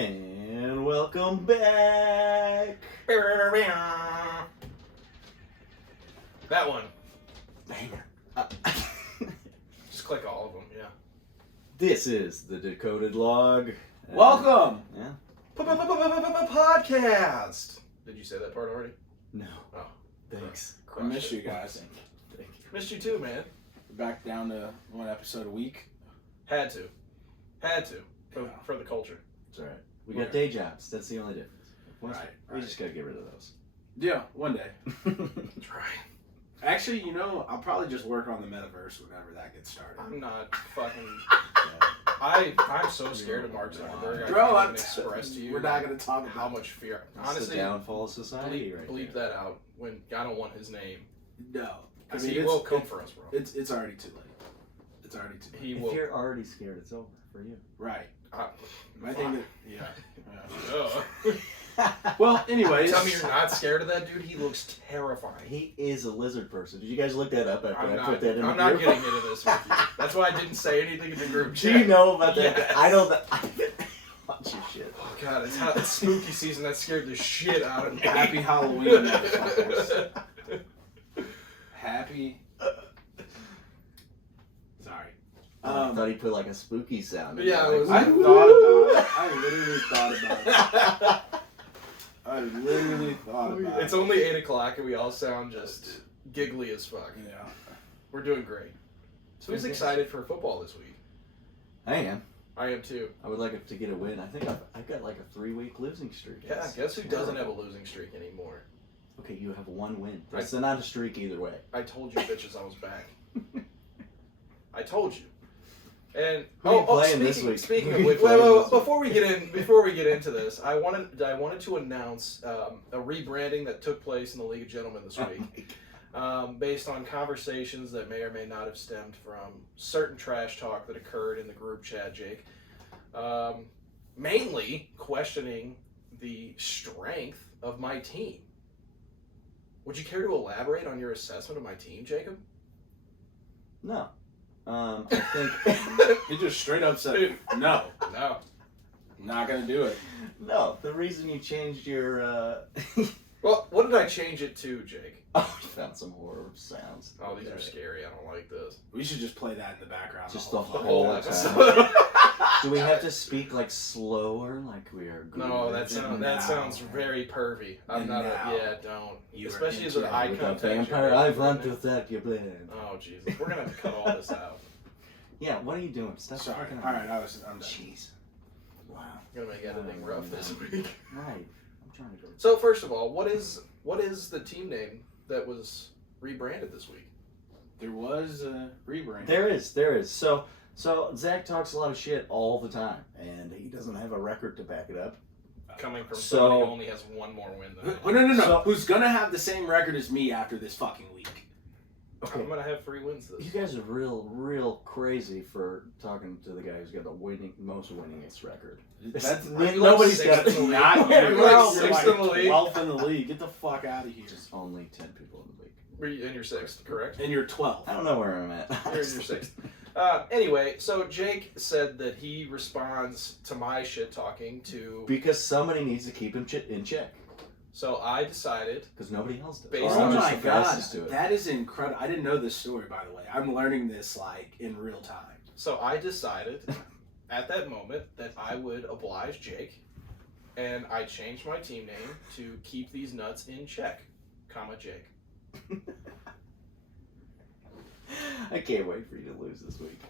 And welcome back. That one. Banger. Just click all of them, yeah. This is the Decoded Log. Welcome! Yeah. Podcast! Did you say that part already? No. Oh. Thanks. I missed you guys. Thank you. Missed you too, man. Back down to one episode a week. Had to. For the culture. It's alright. We got day jobs. That's the only difference. We just gotta get rid of those. Yeah, one day. That's right. Actually, I'll probably just work on the metaverse whenever that gets started. I'm not fucking... I'm so scared of Mark Zuckerberg. Bro, I can't even express to you. We're not going to talk how about much fear. It's Honestly, the downfall of society bleep that out. When I don't want his name. No. I mean, he will come for us, bro. It's already too late. It's already too late. He If will. you're already scared, it's over for you. Right. I Fine. think that, Well, anyways. tell me you're not scared of that dude. He looks terrifying. He is a lizard person. Did you guys look that up after I put that in the I'm not group? getting into this with you. That's why I didn't say anything in the group Do chat. you know about that? Yes. I don't. Watch your shit. Oh god, it's spooky season. That scared the shit out of me. Happy Halloween, motherfuckers. Happy. Sorry. I thought he put like a spooky sound. in Yeah, there, it was- I like, thought about it. I literally thought about it. It's only 8 o'clock and we all sound just giggly as fuck. Yeah. We're doing great. So who's excited for football this week? I am. I am too. I would like it to get a win. I think I've got like a 3-week losing streak. Yeah, It's guess who doesn't have a terrible. losing streak anymore? Okay, you have one win. That's not a streak either way. I told you bitches I was back. I told you. And Who are you playing this week? Speaking Who of are you which, playing well, this week? before we get into this, I wanted to announce a rebranding that took place in the League of Gentlemen this week, based on conversations that may or may not have stemmed from certain trash talk that occurred in the group chat, Jake. Mainly questioning the strength of my team. Would you care to elaborate on your assessment of my team, Jacob? No. I think He just straight up said, no, No. not going to do it. no. The reason you changed your Well, what did I change it to, Jake? oh, you found some horror sounds. Oh, these are scary. I don't like this. We should just play that in the background. Just the the whole whole time. episode. Do we have to speak like slower, like we are? No, good? that sounds very pervy. I'm And not. now don't. you are Especially as into an it eye With a contact. vampire, I've run to attack your bed. Oh Jesus, we're gonna have to cut all this out. Yeah, what are you doing? Stop Sorry. fucking All right, I'm done. Jeez. Wow. We're gonna make editing rough this week. Right. I'm trying to go. So first of all, what is the team name that was rebranded this week? There was a rebrand. There is. So Zach talks a lot of shit all the time, and he doesn't have a record to back it up. Coming from So- somebody who only has one more win than me. No. So- Who's going to have the same record as me after this fucking week? Okay. I'm gonna have 3 wins this. You guys are real crazy for talking to the guy who's got the most winningest record. That's Nobody's sixth got in the league. not You're you. like You're sixth in the league. 12th in the league. Get the fuck out of here. Just only 10 people in the league. And you're 6th, correct? And you're 12th. I don't know where I'm at. You're in your 6th. Anyway, so Jake said that he responds to my shit talking to. Because somebody needs to keep him in check. So I decided. Because nobody else does. Based Or Oh I'm just my the god, fastest to it. that is incredible. I didn't know this story, by the way. I'm learning this like in real time. So I decided at that moment that I would oblige Jake, and I changed my team name to Keep These Nuts in Check, Jake. I can't wait for you to lose this week.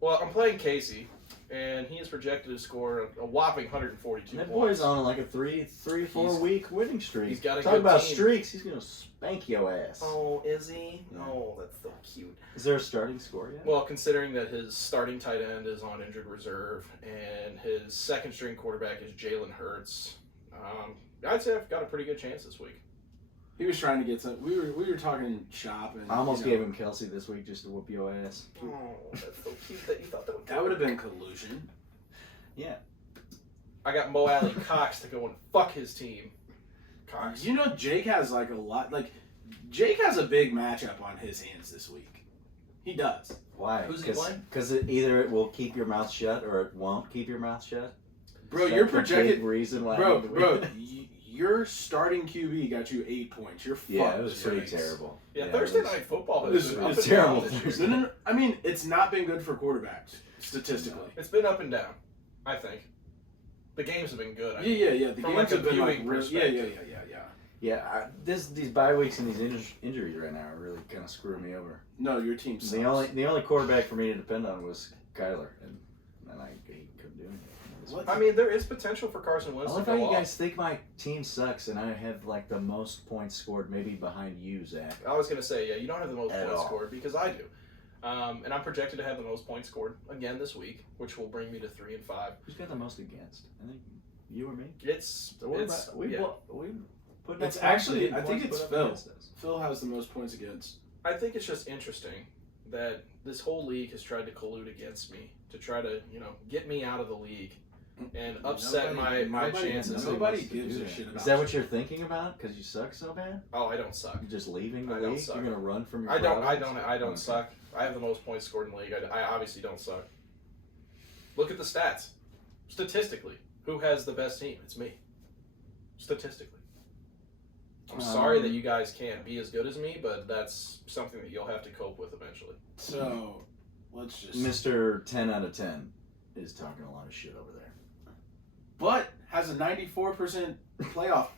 Well, I'm playing Casey, and he is projected to score a whopping 142 That points. boy's on like a 3-4 week winning streak. he's got a Talk good about team. streaks. He's gonna spank your ass. Oh, is he? Yeah. Oh, that's so cute. Is there a starting score yet? Well, considering that his starting tight end is on injured reserve, and his second string quarterback is Jalen Hurts, I'd say I've got a pretty good chance this week. He was trying to get some. We were talking shop, and I almost gave him Kelsey this week just to whoop your ass. Oh, that's so cute that you thought that would. That would have been collusion. Yeah. I got Mo Alley Cox to go and fuck his team. Cox. You know, Jake has like a lot. Like, Jake has a big matchup on his hands this week. He does. Why? Who's he playing? Because either it will keep your mouth shut or it won't keep your mouth shut. Bro, Is you're that the projected. big reason why. Bro, your starting QB got you 8 points. You're fucked. Yeah, it was this pretty week. terrible. Yeah, it Thursday was- night football it has was- been it up was and down terrible this year. No. I mean, it's not been good for quarterbacks statistically. It's been up and down, I think. The games have been good. I Yeah. The From games like a have been like viewing yeah. perspective. Yeah, these bye weeks and these injuries right now are really kind of screwing me over. No, your team sucks. The only quarterback for me to depend on was Kyler, and he couldn't do anything. What? I mean, there is potential for Carson I Wentz to love how go you off. guys think my team sucks, and I have like the most points scored, maybe behind you, Zach. I was gonna say, yeah, you don't have the most At points all. scored because I do, and I'm projected to have the most points scored again this week, which will bring me to 3-5. Who's got the most against? I think you or me. It's So what it's about, we yeah. put It's actually- I think it's Phil. Phil has the most points against. I think it's just interesting that this whole league has tried to collude against me to try to get me out of the league and upset my chances. Nobody gives a shit about Is that what you. you're thinking about? Because you suck so bad? Oh, I don't suck. You're just leaving the I don't league? suck. You're gonna run from your I don't province? suck. I have the most points scored in the league. I obviously don't suck. Look at the stats. Statistically, who has the best team? It's me. Statistically. I'm sorry that you guys can't be as good as me, but that's something that you'll have to cope with eventually. So, let's just. Mr. 10 out of 10 is talking a lot of shit over there. But has a 94% playoff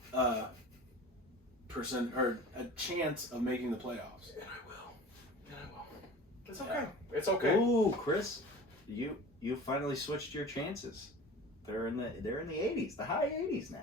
percent or a chance of making the playoffs. And I will. It's okay. It's okay. Ooh, Chris, you finally switched your chances. They're in the 80s, the high 80s now.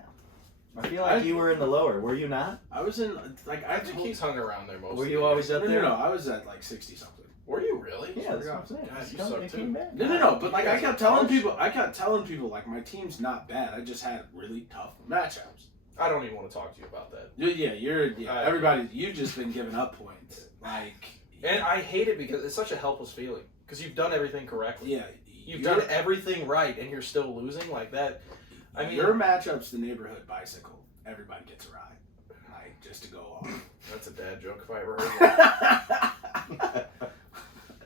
I feel like you were in the lower. Were you not? I was in I think he's hung around there most. Were of you the always year. up there? No, I was at like 60 something. Were you really? Yeah, that's what I'm saying. God, It's you coming- suck it too. came back. No, but like You I guys kept are telling harsh. people like my team's not bad. I just had really tough matchups. I don't even want to talk to you about that. Yeah, everybody, you've just been giving up points. Like, And I hate it because it's such a helpless feeling. Because you've done everything correctly. yeah, You've done everything right, and you're still losing like that. I mean, your matchup's the neighborhood bicycle. Everybody gets a ride. Like, just to go off. that's a dad joke if I ever heard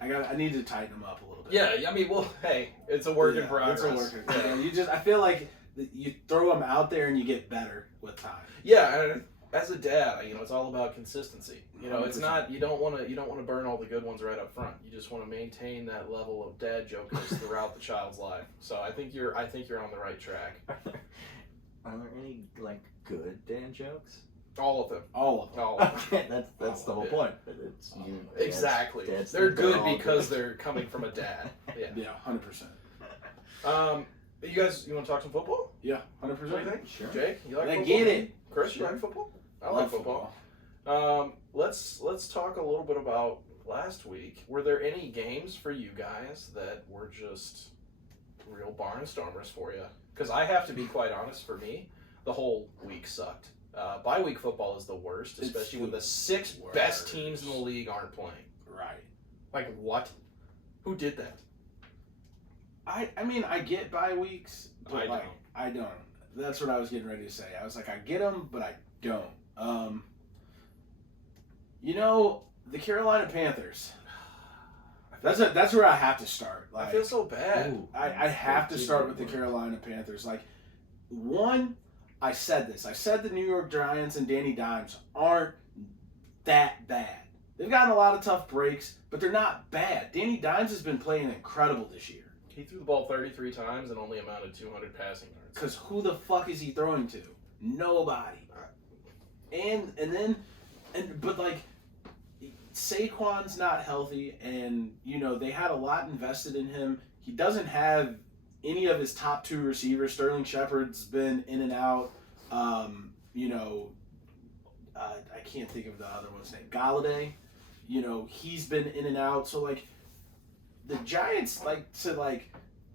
one. I need to tighten them up a little bit. Yeah, I mean, well, hey, it's a work in progress. It's a work in Yeah. progress. I feel like you throw them out there and you get better with time. Yeah, and as a dad, it's all about consistency. It's 100%. not you don't want to burn all the good ones right up front. You just want to maintain that level of dad jokers throughout the child's life. So I think you're on the right track. Are there any like good dad jokes? All of them. All of them. All of them. Okay, that's the whole Yeah. point. It's you. Exactly. dads They're think good all because good. they're coming from a dad. Yeah. Yeah, 100%. You guys, you want to talk some football? Yeah, What do you 100%. think? Sure. Jake, you like I football? get it. Chris, you Sure. like football? I Love like football. Let's talk a little bit about last week. Were there any games for you guys that were just real barnstormers for you? Because I have to be quite honest, for me, the whole week sucked. Bye week football is the worst, It's especially the when the six worst. best teams in the league aren't playing. Right. Like, what? Who did that? I mean, I get bye weeks, but I like, don't. I don't. That's what I was getting ready to say. I was like, I get them, but I don't. The Carolina Panthers. That's where I have to start. Like, I feel so bad. Ooh. I have to start with the Carolina Panthers. Like, one, I said this. I said the New York Giants and Danny Dimes aren't that bad. They've gotten a lot of tough breaks, but they're not bad. Danny Dimes has been playing incredible this year. He threw the ball 33 times and only amounted 200 passing yards. Because who the fuck is he throwing to? Nobody. But like, Saquon's not healthy, and they had a lot invested in him. He doesn't have any of his top two receivers. Sterling Shepard's been in and out. I can't think of the other one's name. Galladay. He's been in and out. So like, the Giants like to like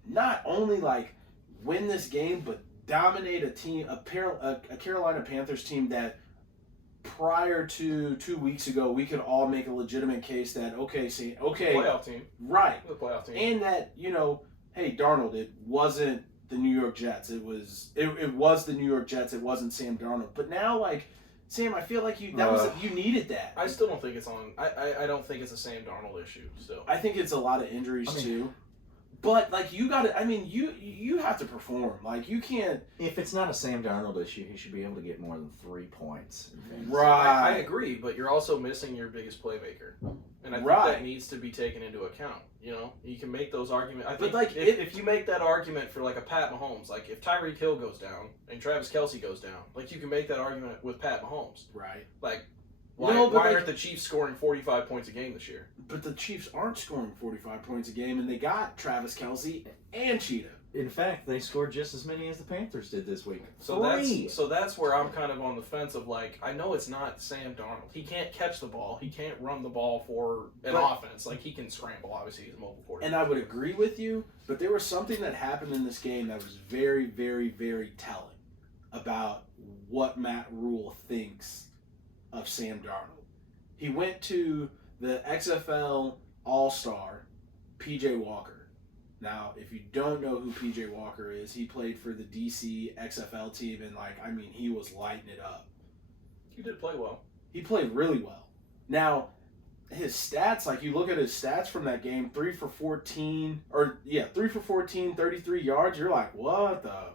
not only like win this game, but dominate a Carolina Panthers team that prior to 2 weeks ago we could all make a legitimate case that Playoff team. right, The playoff team. and that hey, Darnold, it wasn't the New York Jets. It was the New York Jets. It wasn't Sam Darnold. But now, like, Sam, I feel like you needed that. I still don't think it's on. I don't think it's a Sam Darnold issue. Still, I think it's a lot of injuries too. But like you got to, I mean, you have to perform. Like you can't. If it's not a Sam Darnold issue, he should be able to get more than 3 points. Right. I agree, but you're also missing your biggest playmaker, and I think that needs to be taken into account. You know, you can make those arguments. I think, but like, if you make that argument for like a Pat Mahomes, like if Tyreek Hill goes down and Travis Kelce goes down, like you can make that argument with Pat Mahomes. Right. Like, why aren't the Chiefs scoring 45 points a game this year? But the Chiefs aren't scoring 45 points a game, and they got Travis Kelce and Cheetah. In fact, they scored just as many as the Panthers did this week. So that's where I'm kind of on the fence of like, I know it's not Sam Darnold. He can't catch the ball. He can't run the ball for an offense. Like, he can scramble. Obviously, he's a mobile quarterback. And I would agree with you, but there was something that happened in this game that was very, very, very telling about what Matt Rule thinks of Sam Darnold. He went to the XFL All-Star, P.J. Walker. Now, if you don't know who P.J. Walker is, he played for the DC XFL team, and, he was lighting it up. He did play well. He played really well. Now, his stats, you look at his stats from that game, 3 for 14, 33 yards, you're like, what the,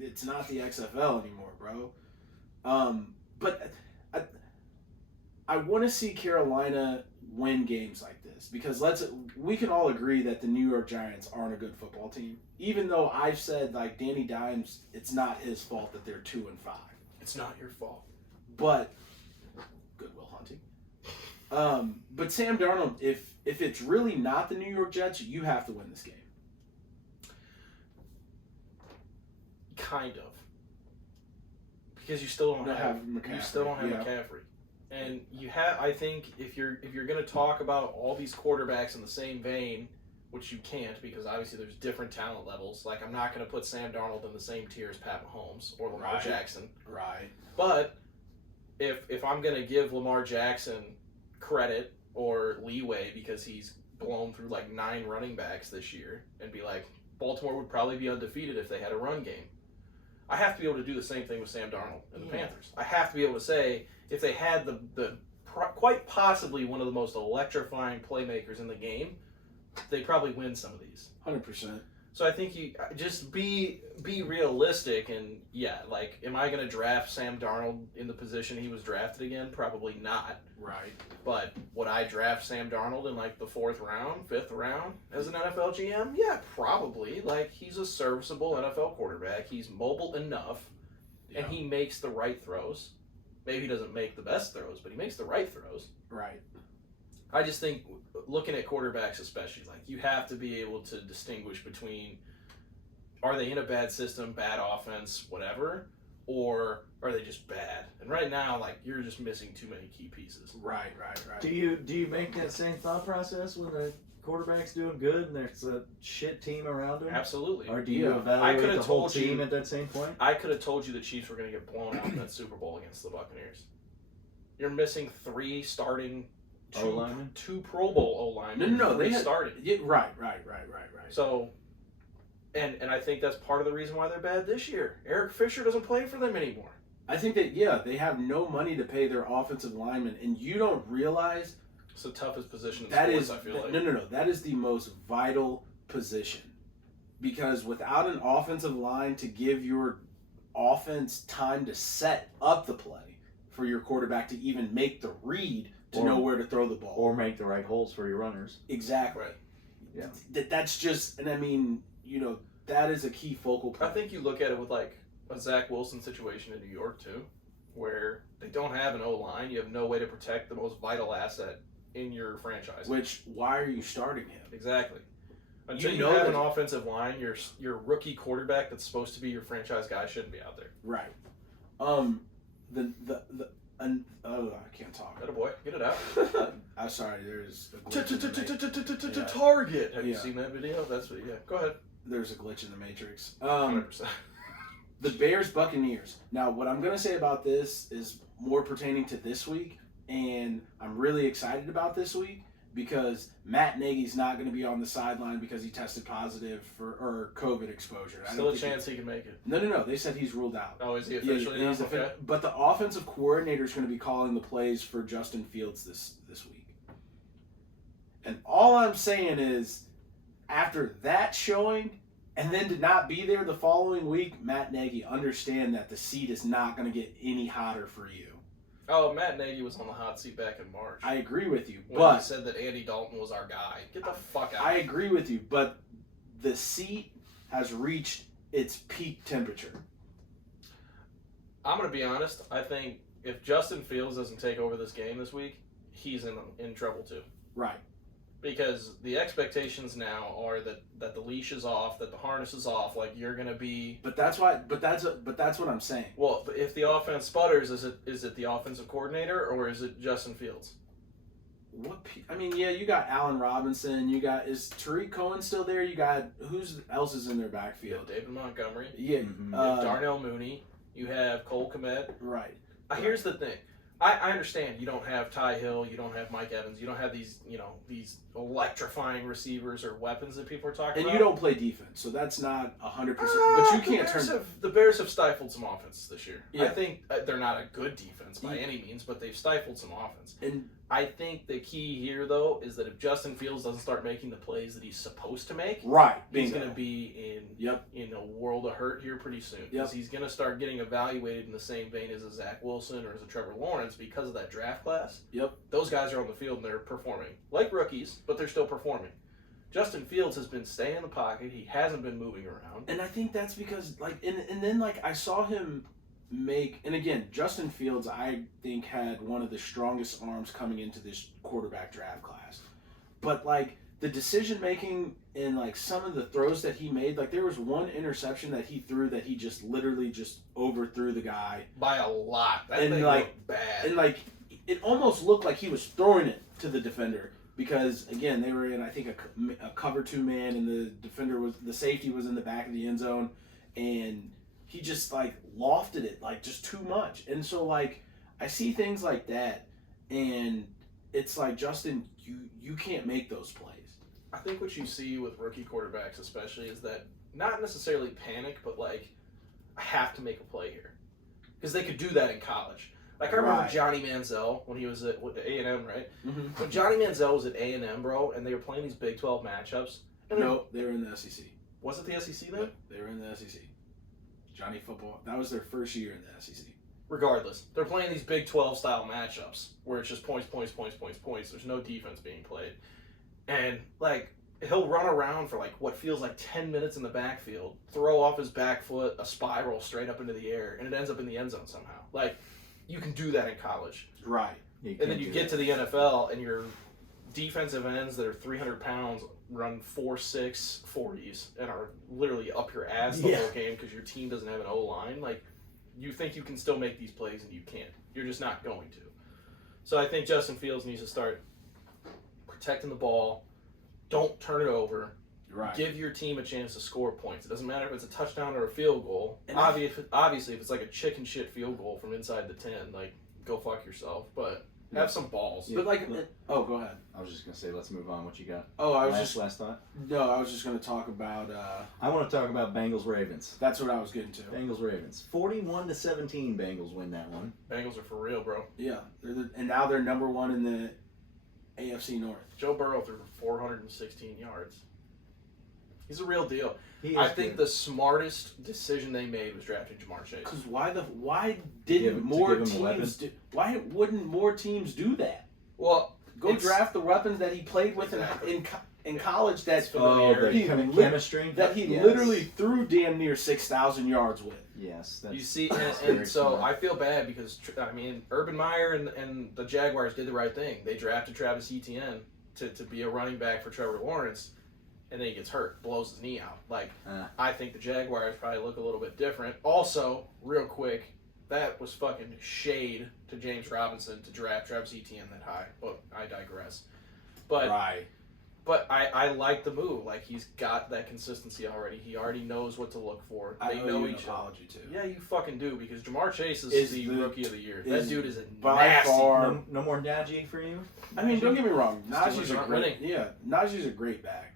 it's not the XFL anymore, bro. But I want to see Carolina win games like this because we can all agree that the New York Giants aren't a good football team. Even though I've said Danny Dimes, it's not his fault that they're 2-5. It's not your fault. But Goodwill Hunting. But Sam Darnold, if it's really not the New York Jets, you have to win this game. Kind of. Because you still don't have McCaffrey. You still don't have McCaffrey. And I think if you're going to talk about all these quarterbacks in the same vein, which you can't because obviously there's different talent levels. Like, I'm not going to put Sam Darnold in the same tier as Pat Mahomes or Lamar Jackson. Right. But if I'm going to give Lamar Jackson credit or leeway because he's blown through 9 running backs this year and be like, Baltimore would probably be undefeated if they had a run game. I have to be able to do the same thing with Sam Darnold and the Panthers. I have to be able to say, if they had the quite possibly one of the most electrifying playmakers in the game, they probably win some of these. 100%. So I think you just be realistic and am I going to draft Sam Darnold in the position he was drafted again? Probably not. Right. But would I draft Sam Darnold in the 4th round, 5th round as an NFL GM? Yeah, probably. He's a serviceable NFL quarterback. He's mobile enough, and he makes the right throws. Maybe he doesn't make the best throws, but he makes the right throws. Right. I just think looking at quarterbacks especially, you have to be able to distinguish between are they in a bad system, bad offense, whatever, or are they just bad? And right now, you're just missing too many key pieces. Right. Do you make that same thought process when the quarterback's doing good and there's a shit team around him? Absolutely. Or do you evaluate the whole team at that same point? I could have told you the Chiefs were going to get blown out in that Super Bowl against the Buccaneers. You're missing 3 starting O-linemen? 2 Pro Bowl O-linemen. No, they started. Yeah, right. So, and I think that's part of the reason why they're bad this year. Eric Fisher doesn't play for them anymore. I think that, they have no money to pay their offensive linemen, and you don't realize it's the toughest position in sports, I feel like. No. That is the most vital position. Because without an offensive line to give your offense time to set up the play for your quarterback to even make the read to know where to throw the ball. Or make the right holes for your runners. Exactly. Right. Yeah. That's just, and I mean, that is a key focal point. I think you look at it with a Zach Wilson situation in New York too, where they don't have an O-line. You have no way to protect the most vital asset in your franchise. Why are you starting him? Exactly. Until you have an offensive line, your rookie quarterback that's supposed to be your franchise guy shouldn't be out there. Right. I can't talk. Atta boy, get it out. I'm sorry. There's a glitch in the Target. Have you seen that video? That's what. Yeah. Go ahead. There's a glitch in the Matrix. 100%. The Bears Buccaneers. Now, what I'm going to say about this is more pertaining to this week, and I'm really excited about this week because Matt Nagy's not going to be on the sideline because he tested positive for COVID exposure. Still a chance he can make it. No. They said he's ruled out. Oh, is he officially? Yeah, okay. But the offensive coordinator is going to be calling the plays for Justin Fields this week. And all I'm saying is, after that showing, and then to not be there the following week, Matt Nagy, understand that the seat is not going to get any hotter for you. Oh, Matt Nagy was on the hot seat back in March. I agree with you, when but he said that Andy Dalton was our guy. Get the fuck out. I agree with you, but the seat has reached its peak temperature. I'm going to be honest. I think if Justin Fields doesn't take over this game this week, he's in trouble too. Right. Because the expectations now are that the leash is off, that the harness is off. Like you're gonna be. But that's why. But that's what I'm saying. Well, if the offense sputters, is it the offensive coordinator or is it Justin Fields? I mean, yeah, you got Allen Robinson. You got is Tariq Cohen still there? You got who's else is in their backfield? David Montgomery. Yeah. You have Darnell Mooney. You have Cole Kmet. Right. Here's the thing. I understand you don't have Ty Hill, you don't have Mike Evans, you don't have these electrifying receivers or weapons that people are talking about. And you don't play defense, so that's not 100%. But you can't The Bears have stifled some offense this year. Yeah. I think they're not a good defense by any means, but they've stifled some offense. And I think the key here, though, is that if Justin Fields doesn't start making the plays that he's supposed to make, he's going to be in a world of hurt here pretty soon. Because he's going to start getting evaluated in the same vein as a Zach Wilson or as a Trevor Lawrence because of that draft class. Those guys are on the field and they're performing. Like rookies, but they're still performing. Justin Fields has been staying in the pocket. He hasn't been moving around. And I think that's because, and then I saw him and again, Justin Fields, I think, had one of the strongest arms coming into this quarterback draft class. But, the decision-making and, some of the throws that he made, there was one interception that he threw that he just literally just overthrew the guy. By a lot. That and, thing looked bad. And, it almost looked like he was throwing it to the defender. Because, again, they were in, I think, a cover two man, and the safety was in the back of the end zone. And he just lofted it just too much. And so I see things like that, and it's Justin, you can't make those plays. I think what you see with rookie quarterbacks especially is that not necessarily panic, but I have to make a play here. Because they could do that in college. I remember Johnny Manziel when he was at A&M, right? Mm-hmm. When Johnny Manziel was at A&M, bro, and they were playing these Big 12 matchups. No, they were in the SEC. Was it the SEC then? Yeah, they were in the SEC. Johnny football. That was their first year in the SEC. Regardless, they're playing these Big 12 style matchups where it's just points. There's no defense being played. And, he'll run around for, what feels like 10 minutes in the backfield, throw off his back foot, a spiral straight up into the air, and it ends up in the end zone somehow. You can do that in college. Right. And then you get to the NFL, and your defensive ends that are 300 pounds run 4.6 40s and are literally up your ass the whole game because your team doesn't have an O-line. You think you can still make these plays, and you can't. You're just not going to. So I think Justin Fields needs to start protecting the ball. Don't turn it over. Right. Give your team a chance to score points. It doesn't matter if it's a touchdown or a field goal. And obviously, if it's a chicken shit field goal from inside the 10, go fuck yourself. But have some balls. Yeah. But go ahead. I was just gonna say, let's move on. What you got? Oh, I was last thought. No, I was just gonna talk about. I want to talk about Bengals Ravens. That's what I was getting to. Bengals Ravens, 41-17. Bengals win that one. Bengals are for real, bro. Yeah, and now they're number one in the AFC North. Joe Burrow threw 416 yards. He's a real deal. I think the smartest decision they made was drafting Jamar Chase. Because why wouldn't more teams do that? Well, draft the weapons that he played with in college. That's chemistry that he literally threw damn near 6,000 yards with. Yes, you see, and so I feel bad because Urban Meyer and the Jaguars did the right thing. They drafted Travis Etienne to be a running back for Trevor Lawrence. And then he gets hurt, blows his knee out. I think the Jaguars probably look a little bit different. Also, real quick, that was fucking shade to James Robinson to draft Travis Etienne that high. But I digress. But I like the move. He's got that consistency already. He already knows what to look for. They know each other. Too. Yeah, you fucking do because Jamar Chase is the rookie of the year. That dude is by nasty. far. No more Najee for you. I mean, don't get me wrong. Najee's Najee's a great back.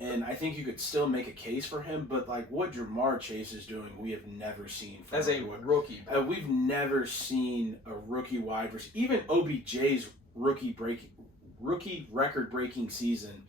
And I think you could still make a case for him, but what Jamar Chase is doing, we have never seen. As a rookie. We've never seen a rookie wide receiver. Even OBJ's rookie record-breaking season,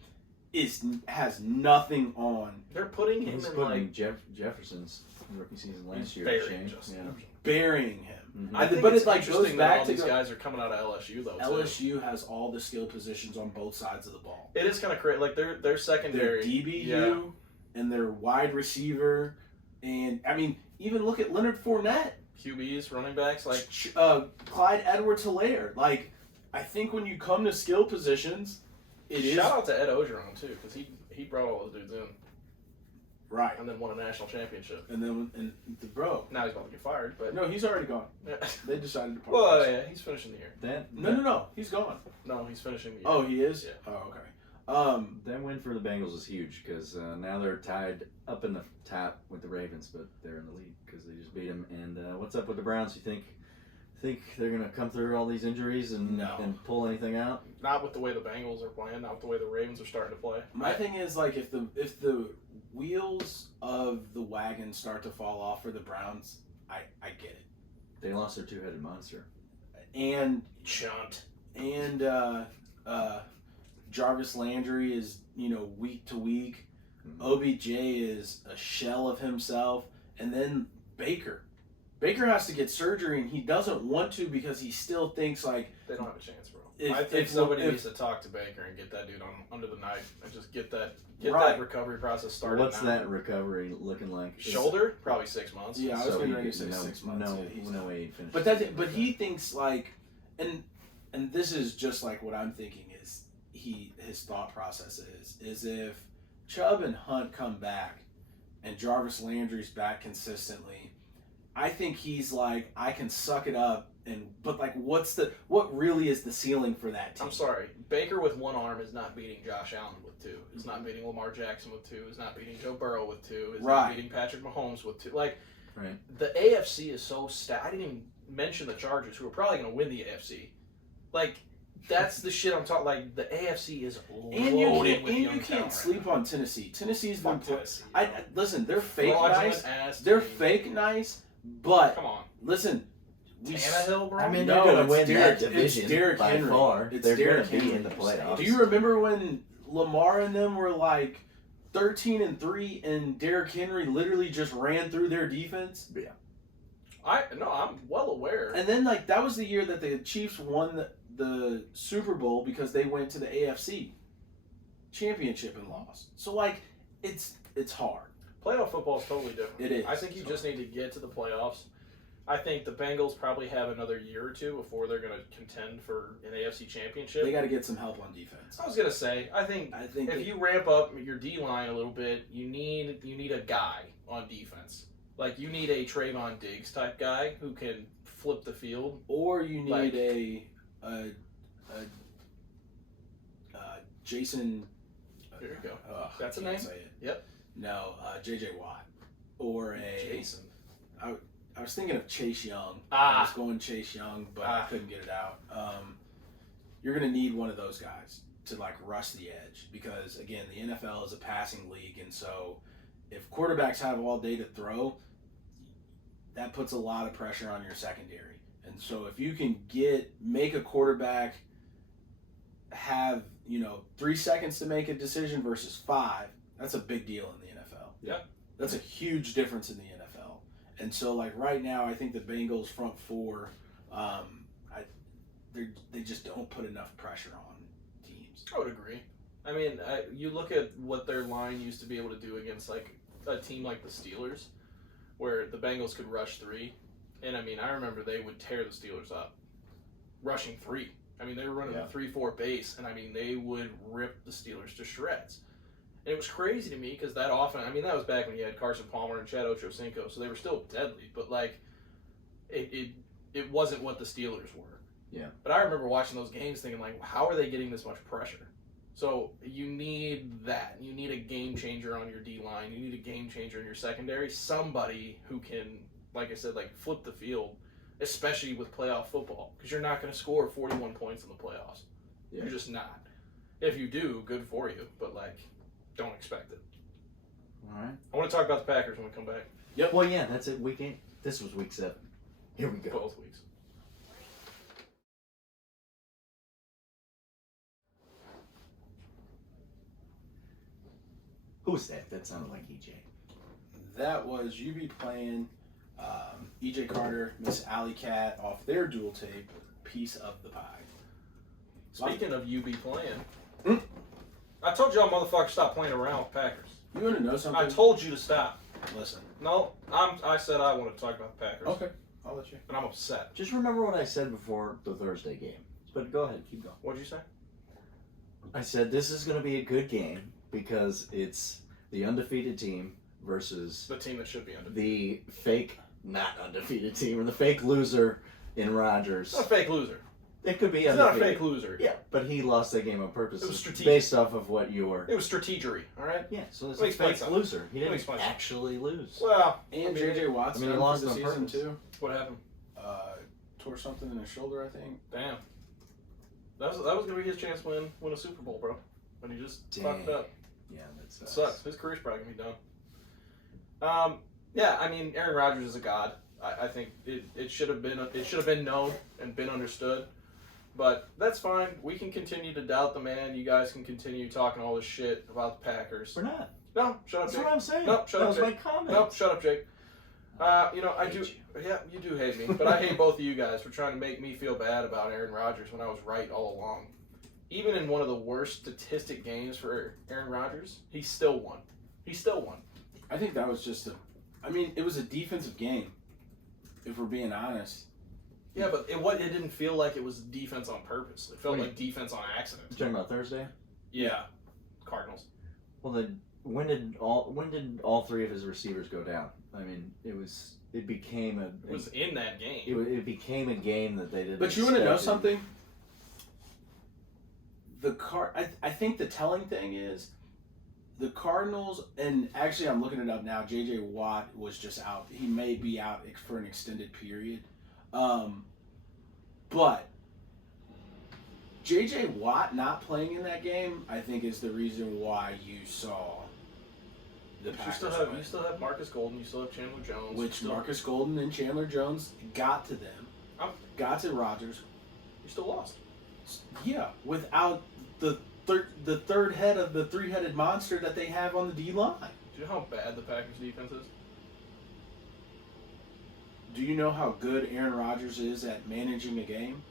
has nothing on. They're putting him He's in putting like Jefferson's rookie season last year. burying Shane. Justin Yeah. Jefferson. Burying him. Mhm. I think but it's it like interesting goes that back all to these guys are coming out of LSU though. Too. LSU has all the skill positions on both sides of the ball. It is kind of crazy. Like their Their secondary, DBU and their wide receiver, and I mean, even look at Leonard Fournette, QBs, running backs, like Clyde Edwards-Helaire. Like, I think when you come to skill positions, it is shout out to Ed Ogeron too, because he brought all those dudes in right. and then won a national championship. And then bro, Now he's about to get fired, but no, he's already gone. They decided to part well, ways. yeah, he's finishing the year. No, he's gone. No, he's finishing the year. Oh, he is. Yeah. Oh, okay. That win for the Bengals is huge because now they're tied up in the top with the Ravens, but they're in the lead because they just beat them. And what's up with the Browns? You think they're gonna come through all these injuries and pull anything out? Not with the way the Bengals are playing. Not with the way the Ravens are starting to play. My thing is like if the wheels of the wagon start to fall off for the Browns, I get it. They lost their two-headed monster. And Chunt. and Jarvis Landry is week to week. Mhm. OBJ is a shell of himself, and then Baker has to get surgery, and he doesn't want to because he still thinks like They don't have a chance, bro. If- I think if- somebody if- needs to talk to Baker and get that dude under the knife and just get that Right. recovery process started. What's now. that recovery looking like? Shoulder? Probably 6 months. Yeah, I was So getting he ready to say no, 6 months. No, Yeah, he's no not. way he'd finish. But he thinks like, and this is just like what I'm thinking is his thought process is if Chubb and Hunt come back and Jarvis Landry's back consistently, I think he's like, I can suck it up. But like, what really is the ceiling for that team? I'm sorry. Baker with one arm is not beating Josh Allen with two. Is not beating Lamar Jackson with two. Is not beating Joe Burrow with two. Is Right. not beating Patrick Mahomes with two. Like, Right. the AFC is so stacked. I didn't even mention the Chargers, who are probably going to win the AFC. Like, that's the shit I'm talking. Like, the AFC is loaded with young you can't talent sleep right on Tennessee. Tennessee's now. been Fuck put. Tennessee, I bro. listen. They're fake Fraudulent nice. ass They're team. fake nice, but Come on. listen. Tannehill, bro? I mean, No, they're going to it's win Derrick- that division it's Derrick by Henry. far. It's They're going Derrick to be Henry. in the playoffs. Do you remember when Lamar and them were like 13-3 and Derrick Henry literally just ran through their defense? I'm well aware. And then like that was the year that the Chiefs won the Super Bowl because they went to the AFC Championship and lost. So like it's hard. Playoff football is totally different. It is. I think you just need to get to the playoffs. I think the Bengals probably have another year or two before they're going to contend for an AFC championship. They got to get some help on defense. I was going to say, I think if you ramp up your D line a little bit, you need a guy on defense. Like you need a Trayvon Diggs type guy who can flip the field, or you need like, a Jason. There you go. That's a can't name? say it. Yep. No, J.J. Watt, or a Jason. I was thinking of Chase Young. Ah. I was going Chase Young, but I couldn't get it out. You're going to need one of those guys to like rush the edge because again, the NFL is a passing league, and so if quarterbacks have all day to throw, that puts a lot of pressure on your secondary. And so if you can make a quarterback have 3 seconds to make a decision versus 5, that's a big deal in the NFL. Yeah. That's a huge difference in the NFL. And so, like right now, I think the Bengals front four, they just don't put enough pressure on teams. I would agree. I mean, you look at what their line used to be able to do against like a team like the Steelers, where the Bengals could rush 3, and I mean, I remember they would tear the Steelers up, rushing 3. I mean, they were running a 3-4 base, and I mean, they would rip the Steelers to shreds. And it was crazy to me because that often, I mean, that was back when you had Carson Palmer and Chad Ochocinco, so they were still deadly, but like, it wasn't what the Steelers were. Yeah. But I remember watching those games thinking, like, how are they getting this much pressure? So you need that. You need a game changer on your D-line. You need a game changer in your secondary. Somebody who can, like I said, like flip the field, especially with playoff football, because you're not going to score 41 points in the playoffs. Yeah. You're just not. If you do, good for you, but like, don't expect it. All right. I want to talk about the Packers when we come back. Yep. Well, yeah, that's it. Week 8. This was week 7. Here we go. Both weeks. Who was that? That sounded like EJ. That was UB playing EJ Carter, Miss Alley Cat off their dual tape, Piece of the Pie. Speaking of UB playing, Hmm? I told y'all motherfuckers stop playing around with Packers. You want to know something? I told you to stop. Listen. No, I said I wanted to talk about the Packers. Okay, I'll let you. And I'm upset. Just remember what I said before the Thursday game. But go ahead, keep going. What'd you say? I said this is going to be a good game because it's the undefeated team versus The team that should be undefeated. the fake, not undefeated team, or the fake loser in Rodgers. Not a fake loser. It could be He's not a undefeated. fake loser. Yeah, but he lost that game on purpose. It was strategic. Based off of what you were. It was strategery, all right? Yeah, so it's Let me a explain fake something. loser. He Let me didn't explain something. actually lose. Well, And JJ Watt's I mean, he done lost for the on season purpose. too. what happened? Tore something in his shoulder, I think. Damn. That was gonna be his chance to win a Super Bowl, bro. But he just fucked up. Yeah, that It sucks. sucks. His career's probably gonna be done. Yeah, I mean, Aaron Rodgers is a god. I think it should have been known and been understood. But that's fine. We can continue to doubt the man. You guys can continue talking all this shit about the Packers. We're not. No, shut up, That's Jake. what I'm saying. Nope, shut that up, was Jake. my comment. Nope, shut up, Jake. I hate do. you. Yeah, you do hate me, but I hate both of you guys for trying to make me feel bad about Aaron Rodgers when I was right all along. Even in one of the worst statistic games for Aaron Rodgers, he still won. He still won. I think that was just it was a defensive game, if we're being honest. Yeah, but it didn't feel like it was defense on purpose. It felt Wait. like defense on accident. You talking about Thursday? Yeah, Cardinals. Well, then when did all three of his receivers go down? I mean, it became It was in that game. it became a game that they didn't. But you want to know expect. something? I think the telling thing is the Cardinals, and actually I'm looking it up now. J.J. Watt was just out. He may be out for an extended period. But J.J. Watt not playing in that game, I think, is the reason why you saw the But Packers you win. still have Marcus Golden. You still have Chandler Jones. Which still, Marcus Golden and Chandler Jones got to them. Got to Rodgers. You still lost. Yeah, without the third head of the three-headed monster that they have on the D-line. Do you know how bad the Packers defense is? Do you know how good Aaron Rodgers is at managing a game?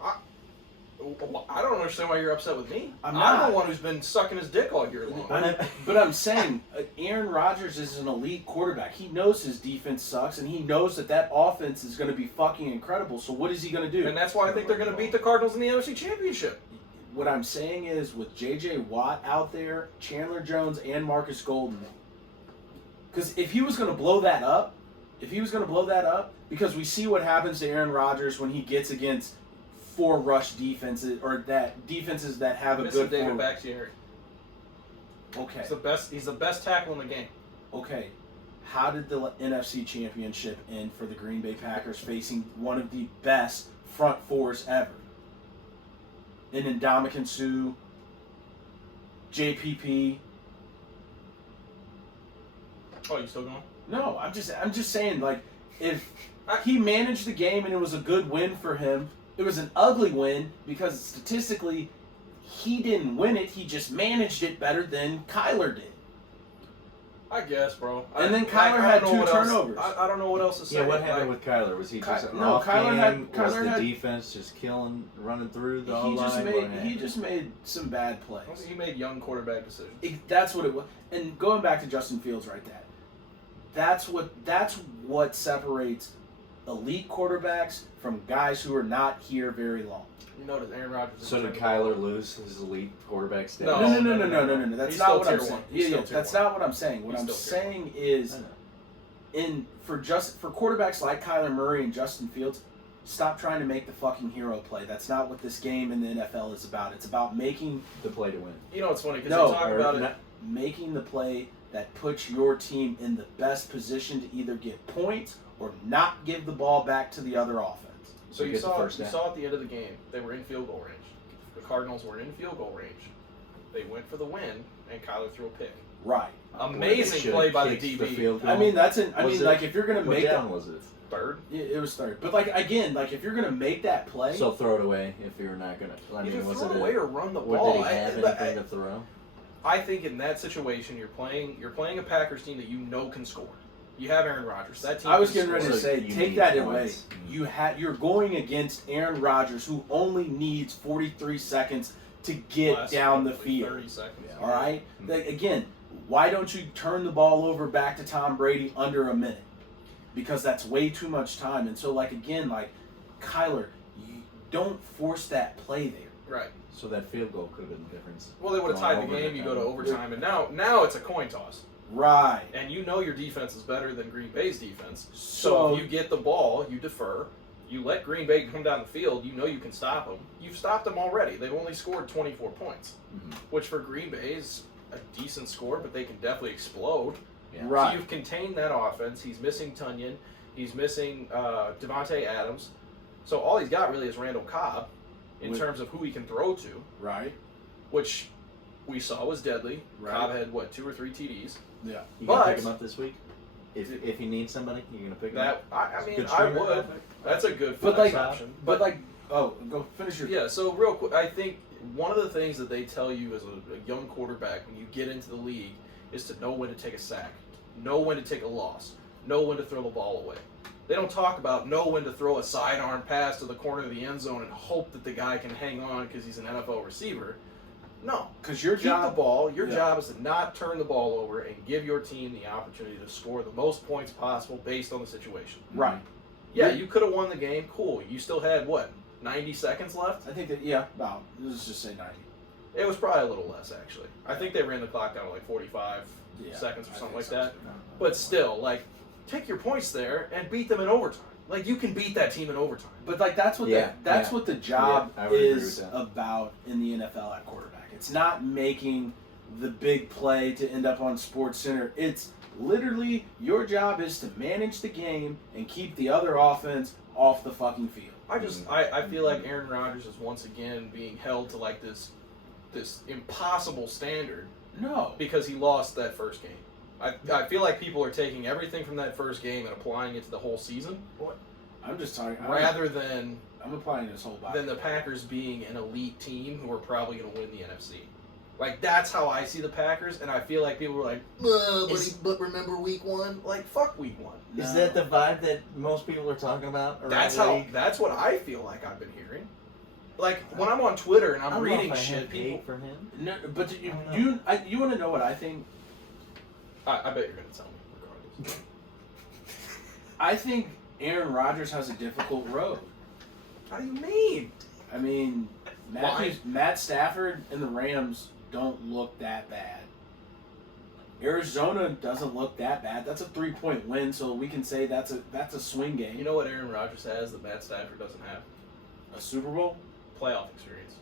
I don't understand why you're upset with me. I'm I'm not. the one who's been sucking his dick all year long. But I'm saying Aaron Rodgers is an elite quarterback. He knows his defense sucks, and he knows that offense is going to be fucking incredible. So what is he going to do? And that's why I think they're going to beat the Cardinals in the NFC Championship. What I'm saying is with J.J. Watt out there, Chandler Jones, and Marcus Golden, because if he was going to blow that up, because we see what happens to Aaron Rodgers when he gets against four rush defenses or defenses that have a Missing good David four. Bakhtiari. Okay. He's the best tackle in the game. Okay. How did the NFC Championship end for the Green Bay Packers facing one of the best front fours ever? In Ndamukong Suh, JPP. Oh, you still going? No, I'm just saying, like, if he managed the game and it was a good win for him, it was an ugly win because statistically he didn't win it, he just managed it better than Kyler did. I guess, bro. And then Kyler had don't know two what else- turnovers. I don't know what else to say. Yeah, what happened with Kyler? Was he just an No, off Kyler game? had- Was Kyler the had- defense just running through the He line? just made some bad I plays. think he made young quarterback decisions. That's what it was. And going back to Justin Fields right there. That's what separates elite quarterbacks from guys who are not here very long. You notice Aaron Rodgers. So did Kyler lose his elite quarterback status? No. That's He's not still what I'm tier saying. one. He's Yeah, still tier that's one. not what I'm saying. What He's I'm still tier saying is, I know. for quarterbacks like Kyler Murray and Justin Fields, stop trying to make the fucking hero play. That's not what this game in the NFL is about. It's about making The play to win. You know what's funny? Because No, they talk about it. making the play that puts your team in the best position to either get points or not give the ball back to the other offense. So you get the saw first you down. saw at the end of the game, they were in field goal range. The Cardinals were in field goal range. They went for the win, and Kyler threw a pick. Right. Amazing Should've play by the kicked DB. field goal. I mean, like if you're gonna What make down that, was it? Third. yeah, it was third. But like again, like if you're gonna make that play, So throw it away if you're not gonna. I mean, Either was throw it it away or run the what ball. did he have anything to throw? I think in that situation, you're playing a Packers team that you know can score. You have Aaron Rodgers. That team. I was can getting ready to score. say, You take need that points. away. You're going against Aaron Rodgers, who only needs 43 seconds to get Last down the probably field. 30 seconds. All right. Mhm. Again, why don't you turn the ball over back to Tom Brady under a minute? Because that's way too much time. And so, like again, like Kyler, you don't force that play there. Right. So that field goal could have been the difference. Well, they would have Going tied the over game. You go to overtime. overtime, and now it's a coin toss. Right. And you know your defense is better than Green Bay's defense. So So if you get the ball, you defer. You let Green Bay come down the field. You know you can stop them. You've stopped them already. They've only scored 24 points, Mhm. which for Green Bay is a decent score, but they can definitely explode. Yeah. Right. So you've contained that offense. He's missing Tunyon. He's missing Devontae Adams. So all he's got really is Randall Cobb in With- terms of who he can throw to, right. which we saw was deadly. Right. Cobb had, 2 or 3 TDs. Yeah. You gonna But- pick him up this week? If you need somebody, you're gonna pick him up. That I mean, Good I streamer, would. think. That's a good But flex like, option. but like, oh, go finish your. Yeah, so real quick, I think one of the things that they tell you as a young quarterback when you get into the league is to know when to take a sack, know when to take a loss, know when to throw the ball away. They don't talk about know when to throw a sidearm pass to the corner of the end zone and hope that the guy can hang on because he's an NFL receiver. No. Because your Keep job. the ball. Your Yeah. job is to not turn the ball over and give your team the opportunity to score the most points possible based on the situation. Right. Yeah, Yeah. you could have won the game. Cool. You still had, 90 seconds left? I think that about let's just say 90. It was probably a little less, actually. I think they ran the clock down to 45 Yeah, seconds or I something think like so, that. too. But still, take your points there and beat them in overtime. You can beat that team in overtime. But like that's what Yeah, that's yeah. what the job Yeah, I would agree is with that. about in the NFL at quarterback. It's not making the big play to end up on Sports Center. It's literally your job is to manage the game and keep the other offense off the fucking field. I feel like Aaron Rodgers is once again being held to this impossible standard No. because he lost that first game. I feel like people are taking everything from that first game and applying it to the whole season I'm just talking rather than applying this whole body. than the Packers being an elite team who are probably going to win the NFC. That's how I see the Packers, and I feel like people were like, but remember week 1? Fuck week 1. Is that the vibe that most people are talking about? around That's the how. league? That's what I feel like I've been hearing. When I'm on Twitter and I I'm don't know reading if I shit, have people. hate for him. No, but I don't know. you want to know what I think? I bet you're going to tell me, regardless. I think Aaron Rodgers has a difficult road. How do you mean? I mean, Matt Stafford and the Rams don't look that bad. Arizona doesn't look that bad. That's a 3-point win, so we can say that's a swing game. You know what Aaron Rodgers has that Matt Stafford doesn't have? A Super Bowl? Playoff experience.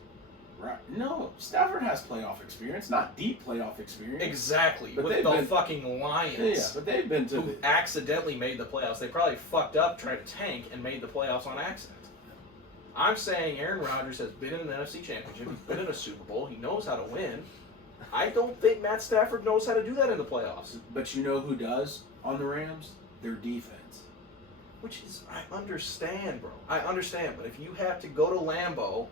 Right. No, Stafford has playoff experience, not deep playoff experience. Exactly. But With they've the been- fucking Lions. Yeah, but they've been to Who the accidentally made the playoffs. They probably fucked up trying to tank and made the playoffs on accident. I'm saying Aaron Rodgers has been in an NFC Championship. He's been in a Super Bowl. He knows how to win. I don't think Matt Stafford knows how to do that in the playoffs. But you know who does on the Rams? Their defense. Which is, I understand, bro. I understand. But if you have to go to Lambeau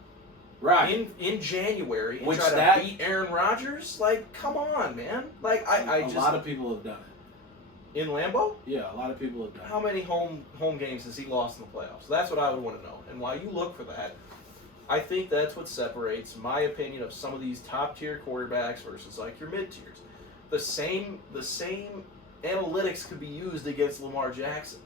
Right. in January and Which try to that- beat Aaron Rodgers, come on, man. I A just lot of people have done it. in Lambeau. Yeah, a lot of people have done How many home games has he lost in the playoffs? That's what I would want to know. And while you look for that, I think that's what separates my opinion of some of these top tier quarterbacks versus your mid tiers. The same analytics could be used against Lamar Jackson.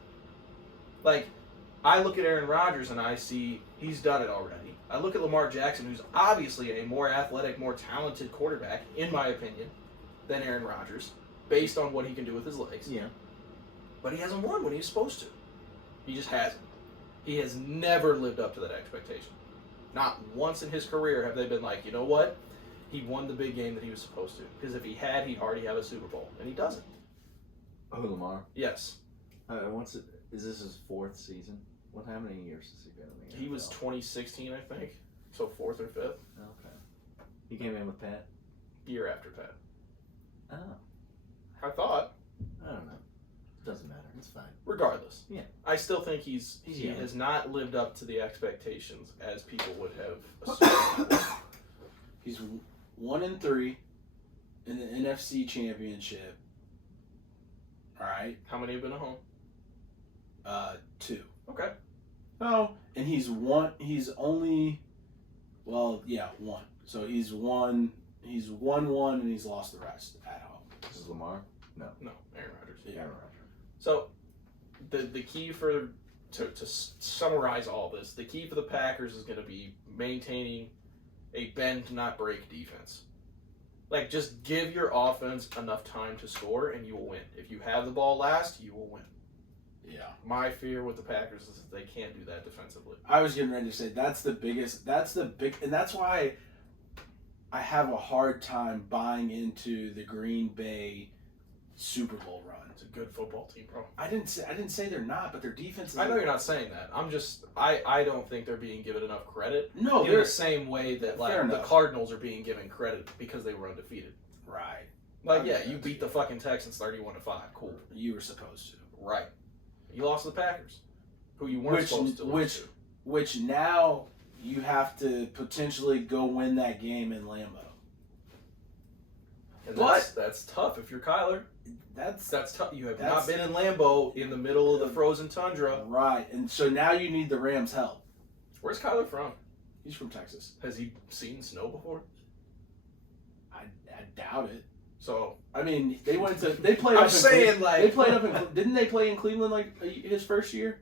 I look at Aaron Rodgers and I see he's done it already. I look at Lamar Jackson, who's obviously a more athletic, more talented quarterback, in my opinion, than Aaron Rodgers, based on what he can do with his legs. Yeah. But he hasn't won when he was supposed to. He just hasn't. He has never lived up to that expectation. Not once in his career have they been like, you know what? He won the big game that he was supposed to. Because if he had, he'd already have a Super Bowl. And he doesn't. Oh, Lamar. Yes. Is this his 4th season? How many years has he been in the NFL? He was 2016, I think. So 4th or 5th. Okay. He came in with Pat? Year after Pat. Oh. I thought. I don't know. Doesn't matter. It's fine. Regardless. Yeah. I still think he young. has not lived up to the expectations as people would have assumed. He's 1-3 in the NFC Championship. All right. How many have been at home? 2. Okay. Oh, and he's won. He's only, well, yeah, 1. So he's won. He's won 1, and he's lost the rest at home. This is Lamar. No, Aaron Rodgers. Yeah. Aaron Rodgers. So, the key to summarize all this, the key for the Packers is going to be maintaining a bend not break defense. Like, just give your offense enough time to score, and you will win. If you have the ball last, you will win. Yeah. My fear with the Packers is that they can't do that defensively. I was getting ready to say that's the big, and that's why I have a hard time buying into the Green Bay Super Bowl run. It's a good football team, bro. I didn't say they're not, but their defense is. I know you're not saying that. I don't think they're being given enough credit. No, in they're the same way that fair the enough. Cardinals are being given credit because they were undefeated. right. Like, yeah, you beat the fucking Texans 31-5. Cool. You were supposed to. Right. You lost to the Packers, who you weren't supposed to lose to. Which now you have to potentially go win that game in Lambeau. And But- that's tough if you're Kyler. That's That's tough. You have That's- not been in Lambeau in the middle of the frozen tundra. right, and so now you need the Rams' help. Where's Kyler from? He's from Texas. Has he seen snow before? I doubt it. So I mean, they played. I'm up saying, in, like- they played up in. Didn't they play in Cleveland like his first year?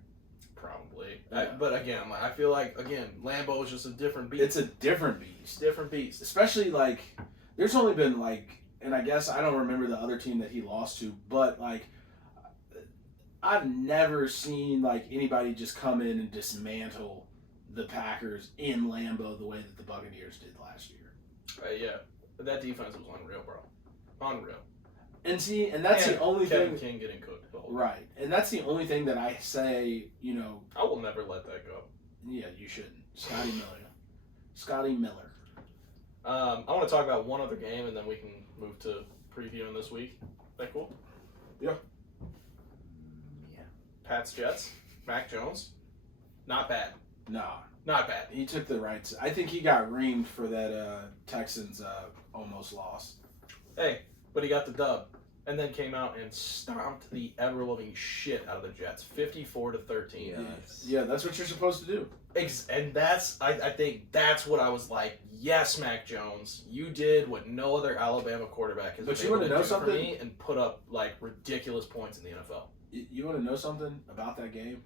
probably. Yeah. But again, I feel like Lambeau is just a different beast. It's a different beast. different beast. Especially like, there's only been like, and I guess I don't remember the other team that he lost to, but like, I've never seen like anybody just come in and dismantle the Packers in Lambeau the way that the Buccaneers did last year. Yeah, that defense was unreal, bro. Unreal. And see, and that's the only Kevin thing. King getting cooked. The whole Right, and that's the only thing that I say. You know, I will never let that go. yeah, you shouldn't. Scotty Miller. I want to talk about one other game, and then we can move to previewing this week. That cool? Yeah. Pats Jets. Mac Jones. Not bad. Nah, Not bad. he took the rights. I think he got reamed for that Texans almost loss. Hey, but he got the dub, and then came out and stomped the ever loving shit out of the Jets, 54-13. Yeah. Yeah, that's what you're supposed to do. And that's I think that's what I was like. Yes, Mac Jones, you did what no other Alabama quarterback has But been you able wanna to know do for something? me and put up like ridiculous points in the NFL. You want to know something about that game?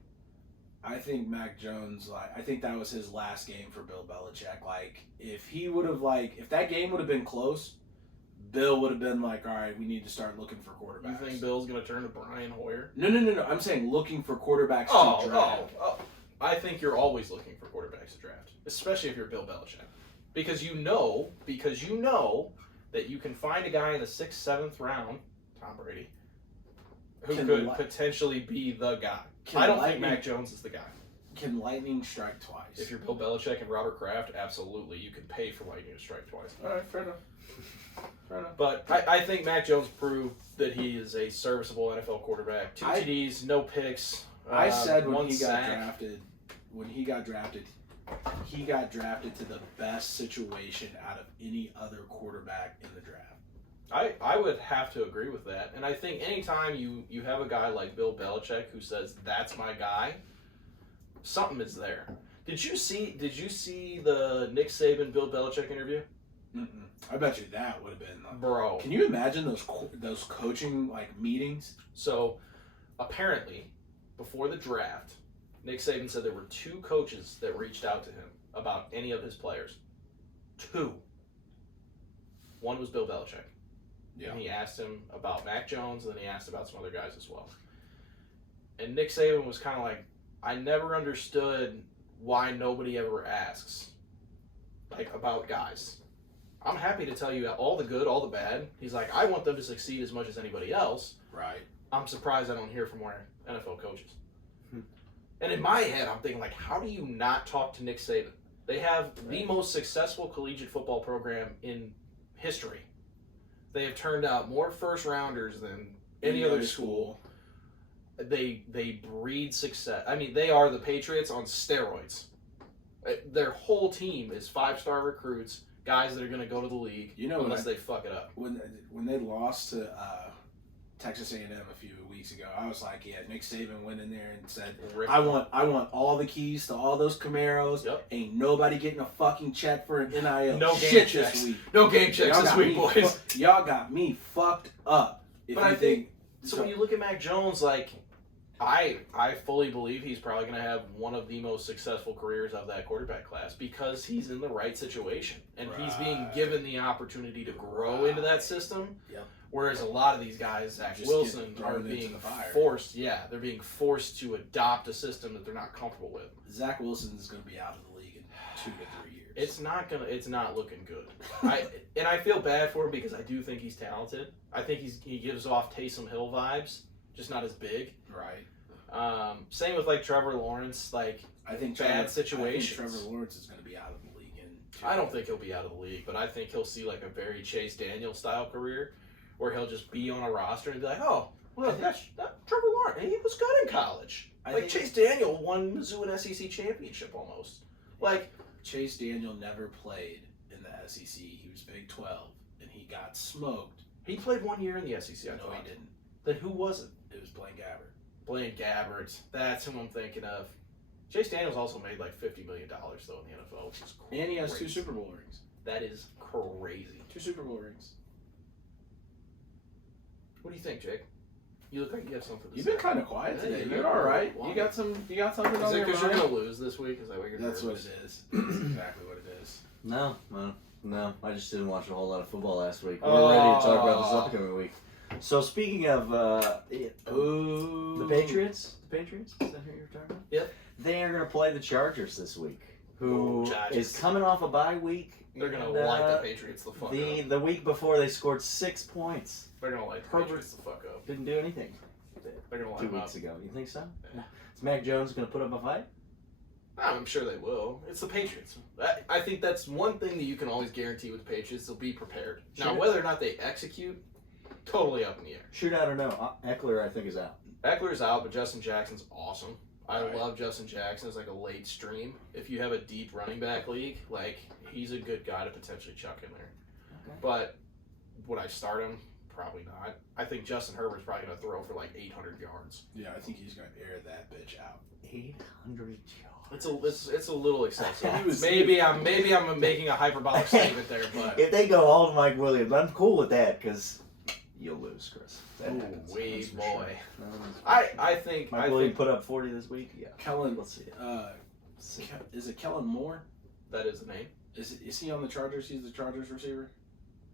I think Mac Jones, I think that was his last game for Bill Belichick. Like, if that game would have been close, Bill would have been like, all right, we need to start looking for quarterbacks. You think Bill's gonna turn to Brian Hoyer? No. I'm saying looking for quarterbacks to draft. I think you're always looking for quarterbacks to draft, especially if you're Bill Belichick, because you know that you can find a guy in the 6th, 7th round, Tom Brady, who could potentially be the guy. I don't think Mac Jones is the guy. Can lightning strike twice? If you're Bill Belichick and Robert Kraft, absolutely, you can pay for lightning to strike twice. All right, fair enough. But I think Mac Jones proved that he is a serviceable NFL quarterback. 2 TDs, no picks. I said when one he got sack. drafted, he got drafted to the best situation out of any other quarterback in the draft. I would have to agree with that. And I think anytime you have a guy like Bill Belichick who says, that's my guy, something is there. Did you see the Nick Saban Bill Belichick interview? Mm-mm. I bet you that would have been. Bro. Can you imagine those coaching meetings? So apparently, before the draft, Nick Saban said there were 2 coaches that reached out to him about any of his players. 2. One was Bill Belichick. Yeah. And he asked him about Mac Jones, and then he asked about some other guys as well. And Nick Saban was kind of like, I never understood why nobody ever asks, about guys. I'm happy to tell you all the good, all the bad. He's like, I want them to succeed as much as anybody else. Right. I'm surprised I don't hear from more NFL coaches. And in my head, I'm thinking, how do you not talk to Nick Saban? They have the most successful collegiate football program in history. They have turned out more first-rounders than any other school. They breed success. I mean, they are the Patriots on steroids. Their whole team is 5-star recruits guys that are going to go to the league unless they fuck it up. When they lost to Texas A&M a few weeks ago, I was like, yeah, Nick Saban went in there and said, I want all the keys to all those Camaros. Yep. Ain't nobody getting a fucking check for an NIL. No shit game checks. this week. No game checks this week, boys. Y'all got me fucked up. But I think so. When you look at Mac Jones, like I fully believe he's probably going to have one of the most successful careers of that quarterback class because he's in the right situation and he's being given the opportunity to grow into that system. Yep. Whereas a lot of these guys, Zach Wilson, are being forced. Yeah, they're being forced to adopt a system that they're not comfortable with. Zach Wilson is going to be out of the league in 2 to 3 years. It's not looking good. I feel bad for him because I do think he's talented. I think he gives off Taysom Hill vibes, just not as big. Right. Same with like Trevor Lawrence. Like I think bad situations. I think Trevor Lawrence is going to be out of the league in. I don't think he'll be out of the league, but I think he'll see like a very Chase Daniel style career, where he'll just be on a roster and be like, oh, well, that's Trevor Lawrence. He was good in college. Chase Daniel won Mizzou an SEC championship almost. Like Chase Daniel never played in the SEC. He was Big 12, and he got smoked. He played 1 year in the SEC. No, he didn't. Then who was it? It was Blaine Gabbert. Blaine Gabbert. That's who I'm thinking of. Chase Daniels also made like $50 million though in the NFL, which is crazy. And he has 2 Super Bowl rings. That is crazy. 2 Super Bowl rings. What do you think, Jake? You look like you have something to say. You've been kind of quiet today. You're all right. You got something on your mind? Is it because you're going to lose this week? Is that what you're That's what it is. That's exactly what it is. No. I just didn't watch a whole lot of football last week. We're ready to talk about this upcoming week. So speaking of the Patriots, is that who you're talking about? Yep. They are going to play the Chargers this week, who Chargers. is coming off a bye week. They're going to light the Patriots the fuck up. The week before they scored 6 points. They're going to light the Patriots the fuck up. Didn't do anything. They're going to light 2 them weeks up. ago. You think so? Yeah. Is Mac Jones going to put up a fight? I'm sure they will. It's the Patriots. I think that's one thing that you can always guarantee with the Patriots. They'll be prepared. Now, whether or not they execute, totally up in the air. Shootout or no, Eckler, I think, is out. Eckler's out, but Justin Jackson's awesome. I love Justin Jackson as like a late stream. If you have a deep running back league, like he's a good guy to potentially chuck in there. Okay. But would I start him? Probably not. I think Justin Herbert's probably going to throw for like 800 yards. Yeah, I think he's going to air that bitch out. 800 yards. It's a little excessive. maybe I'm making a hyperbolic statement there, but if they go all to Mike Williams, I'm cool with that because you'll lose, Chris. That happens. Wait, That's for boy. Sure. I think Mike Williams put up 40 this week. Yeah. Kellen, let's see it. Is it Kellen Moore? That is the name. Is he on the Chargers? He's the Chargers receiver.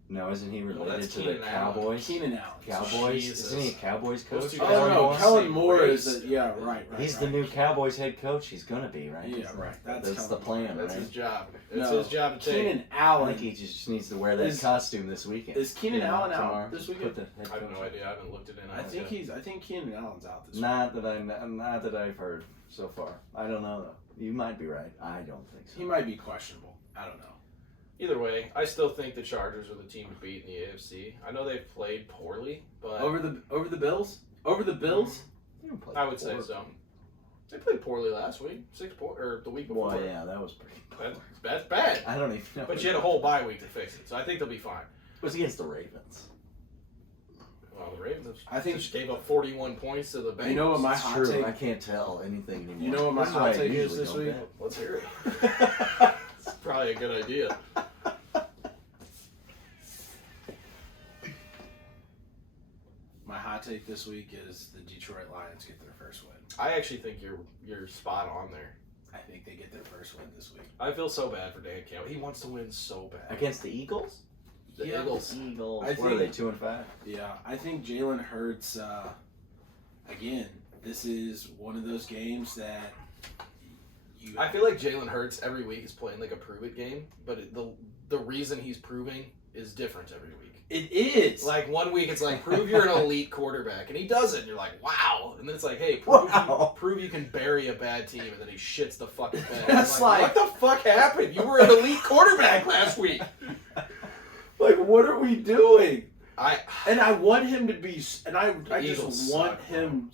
No, isn't he related that's to the Keenan Allen. Cowboys? Keenan Allen. Cowboys? Jesus. Isn't he a Cowboys coach? Those two Oh no, Cowboys. Kellen Same Moore race. is right. He's the new Cowboys head coach. He's gonna be, right? Yeah, right. That's the plan, That's right? his job. It's his job to take. Keenan I Allen. think he just needs to wear that costume this weekend. Is Keenan Allen tomorrow. out this weekend? Put the head I have coach no idea. I haven't looked it in. I think Keenan Allen's out this Not that I've heard so far. I don't know though. You might be right. I don't think so. He might be questionable. I don't know. Either way, I still think the Chargers are the team to beat in the AFC. I know they've played poorly, but Over the Bills? Over the Bills? I would say so. They played poorly last week, 6 points, or the week before. Well, yeah, that was pretty poor. That's bad. I don't even know. But you had a whole bye week to fix it, so I think they'll be fine. It was against the Ravens. Well, the Ravens I think just gave up 41 points to the Bengals. You know what my It's hot true. take? I can't tell anything anymore. You know what my This is why hot I take is usually this don't week? bet. Let's hear it. It's probably a good idea. My hot take this week is the Detroit Lions get their first win. I actually think you're spot on there. I think they get their first win this week. I feel so bad for Dan Campbell. He wants to win so bad. Against the Eagles? The Yeah. Eagles. Eagles. I What are they, think- 2-5? Yeah, I think Jalen Hurts, again, this is one of those games that I feel like Jalen Hurts every week is playing like a prove it game, but the reason he's proving is different every week. It is. Like 1 week it's like prove you're an elite quarterback, and he does it. And you're like, wow. And then it's like, hey, prove you can bury a bad team, and then he shits the fucking bed. That's like, what the fuck happened? You were an elite quarterback last week. Like, what are we doing? I want him to be, and I Eagles just want suck, him,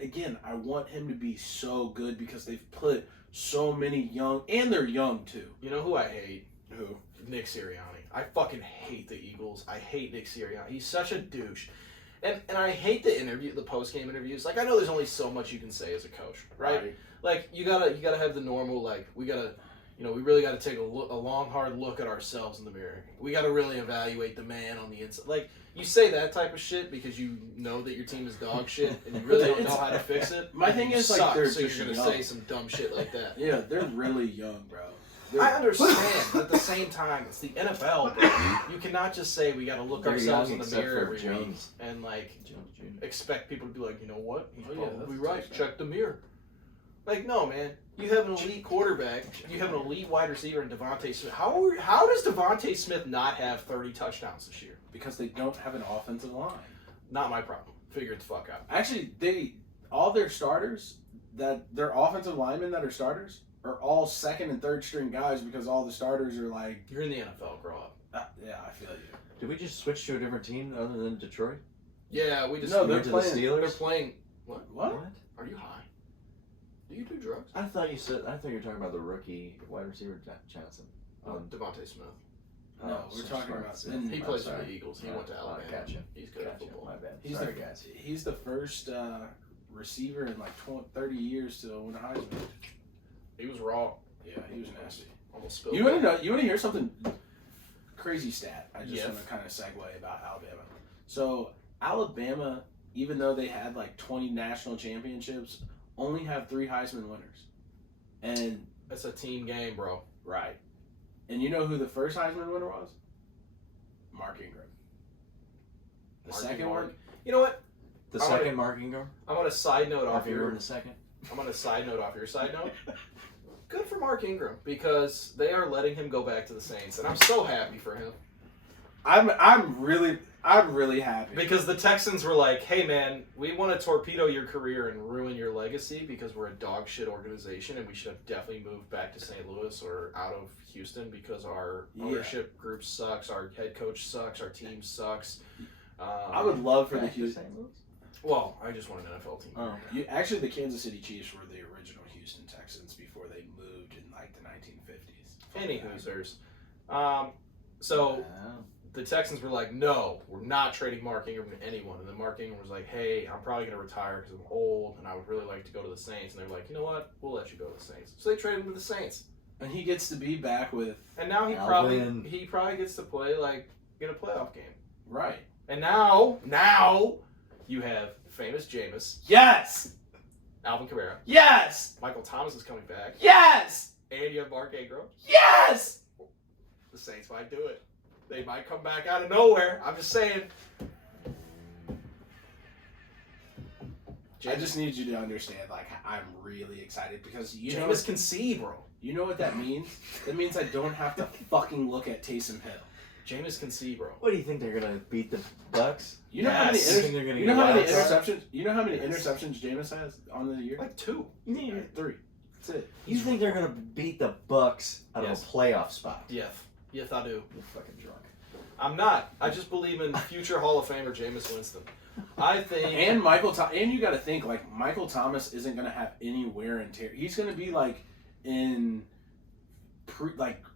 again, I want him to be so good because they've put so many young, and they're young too. You know who I hate? Who? Nick Sirianni. I fucking hate the Eagles. I hate Nick Sirianni. He's such a douche. And I hate the post-game interviews. Like, I know there's only so much you can say as a coach, right? Like, you gotta have the normal, like, we really gotta take a long, hard look at ourselves in the mirror. We gotta really evaluate the man on the inside. Like, you say that type of shit because you know that your team is dog shit and you really don't know how to fix it. My thing is, like, suck, they're so you're just gonna young. say some dumb shit like that. Yeah, they're really young, bro. I understand, but at the same time, it's the NFL. Bro. You cannot just say we got to look They're ourselves young in the except mirror for every week Jones. and like Jones Jr. expect people to be like, you know what? He's Oh, yeah, probably that's right. touchdown. Check the mirror. Like, no, man. You have an elite quarterback. You have an elite wide receiver in Devontae Smith. How does Devontae Smith not have 30 touchdowns this year? Because they don't have an offensive line. Not my problem. Figure it the fuck out. Actually, all their starters, their offensive linemen that are starters, are all second and third string guys because all the starters are like. You're in the NFL. Grow up. Yeah, I feel you. Did we just switch to a different team other than Detroit? Yeah, we just. No, We they're went to the playing- Steelers? They're playing. What? What? Are you high? Do you do drugs? I thought you were talking about the rookie wide receiver Johnson. Devontae Smith. No, Oh, we're so talking sorry. about. He I'm plays for sorry. the Eagles. He Oh, went to Alabama. Gotcha. He's good at Gotcha. football. My bad. He's Sorry, the guys. He's the first receiver in like 30 years to win a Heisman. He was raw. Yeah, he was nasty. Almost spilled. You want to know? You want to hear something crazy stat? I just Yes. want to kind of segue about Alabama. So Alabama, even though they had like 20 national championships, only have 3 Heisman winners. And It's a team game, bro. right, and you know who the first Heisman winner was? Mark Ingram. The Mark second Ingram. one, You know what? The I'm second gonna- Mark Ingram? I'm on a side note Mark off Ingram your. in a second? I'm on a side note off your side note. Good for Mark Ingram because they are letting him go back to the Saints, and I'm so happy for him. I'm really happy. Because the Texans were like, "Hey man, we want to torpedo your career and ruin your legacy because we're a dog shit organization, and we should have definitely moved back to St. Louis or out of Houston because our ownership group sucks, our head coach sucks, our team sucks." I would love for the Back to Houston. St. Louis? Well, I just want an NFL team. Oh. Actually, the Kansas City Chiefs were the original Houston Texans before they moved in like the 1950s. Any Hoosers. So Wow. the Texans were like, "No, we're not trading Mark Ingram to anyone." And then Mark Ingram was like, "Hey, I'm probably going to retire because I'm old, and I would really like to go to the Saints." And they're like, "You know what? We'll let you go to the Saints." So they traded him to the Saints, And he gets to be back with and now he Alvin. probably gets to play like in a playoff game. right. And now you have famous Jameis, Yes. Alvin Kamara, Yes. Michael Thomas is coming back, Yes. and you have Mark Ingram. Yes. The Saints might do it. They might come back out of nowhere. I'm just saying. I just need you to understand, like, I'm really excited because you know Jameis can see, bro. you know what that means? That means I don't have to fucking look at Taysom Hill. Jameis can see, bro. What do you think they're gonna beat the Bucks? You know how many Yes. You think they're gonna you know get how many wild card? interceptions? You know how many interceptions Jameis has on the year? Like 2. You 3. That's it. You think they're gonna beat the Bucks out Yes. of a playoff spot? Yes, I do. You're fucking drunk. I'm not. I just believe in future Hall of Famer Jameis Winston. I think. And and you got to think like Michael Thomas isn't going to have any wear and tear. He's going to be like in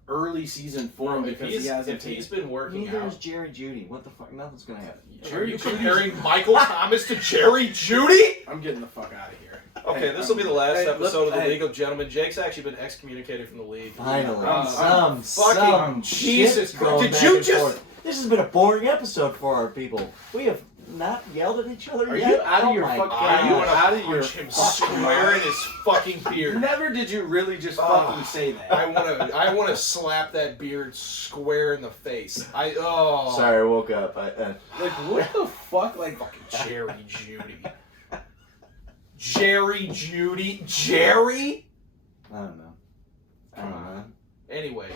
early season form because he hasn't he's taken. been working Neither out. is Jerry Judy. What the fuck? Nothing's gonna happen. Are you Judy's- comparing Michael Thomas to Jerry Judy? I'm getting the fuck out of here. Okay, Hey, this will be the last hey, episode look, of the hey. League of Gentlemen. Jake's actually been excommunicated from the league. Finally, fucking some Jesus shit Christ. going Did back you and just- forth. This has been a boring episode for our people. We have not yelled at each other Are yet. you out of Oh your my fucking- God. I want out of to your punch him fucking square in his fucking beard. Never did you really just fucking say that. I want to slap that beard square in the face. Sorry, I woke up. Like what the fuck? Like Jerry Judy. Jerry Judy. Jerry? I don't know. I don't know. Anyway.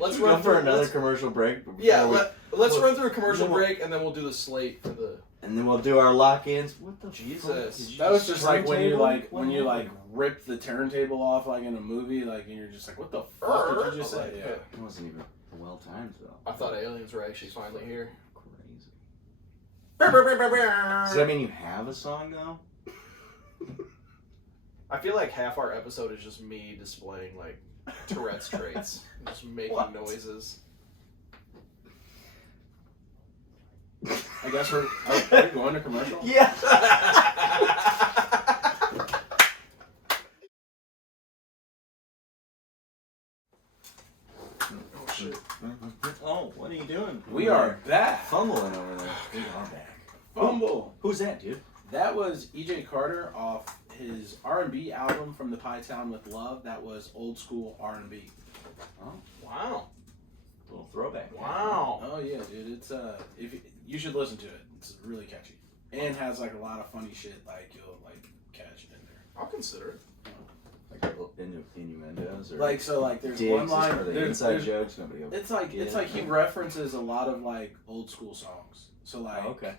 Let's Go run for through another let's- commercial break. Yeah, before let's well, run through a commercial you know what- break and then we'll do the slate for the. and then we'll do our lock-ins. What the Jesus. fuck? Did you that was just like when you turntable? What happened? rip the turntable off like in a movie, like and you're just like, what the fuck did you just say? Yeah. It wasn't even well timed though. I thought aliens were actually finally here. Crazy. Does that mean you have a song though? I feel like half our episode is just me displaying like Tourette's traits. Just making What? noises. I guess are we going to commercial? Yeah. Oh shit. Oh, what are you doing? We are back. Fumbling over there. We are back. Fumble. Who's that, dude? That was E.J. Carter off his R&B album from the Pie Town with Love. That was old school R&B. Wow. Little throwback. Wow. Oh yeah, dude. It's if you should listen to it. It's really catchy and has like a lot of funny shit. Like you'll like catch in there. I'll consider it. Like little innuendos or Like so, like there's digs one line. or the There's, inside there's, jokes. Nobody will. it's like he references a lot of like old school songs. So like, Oh, okay.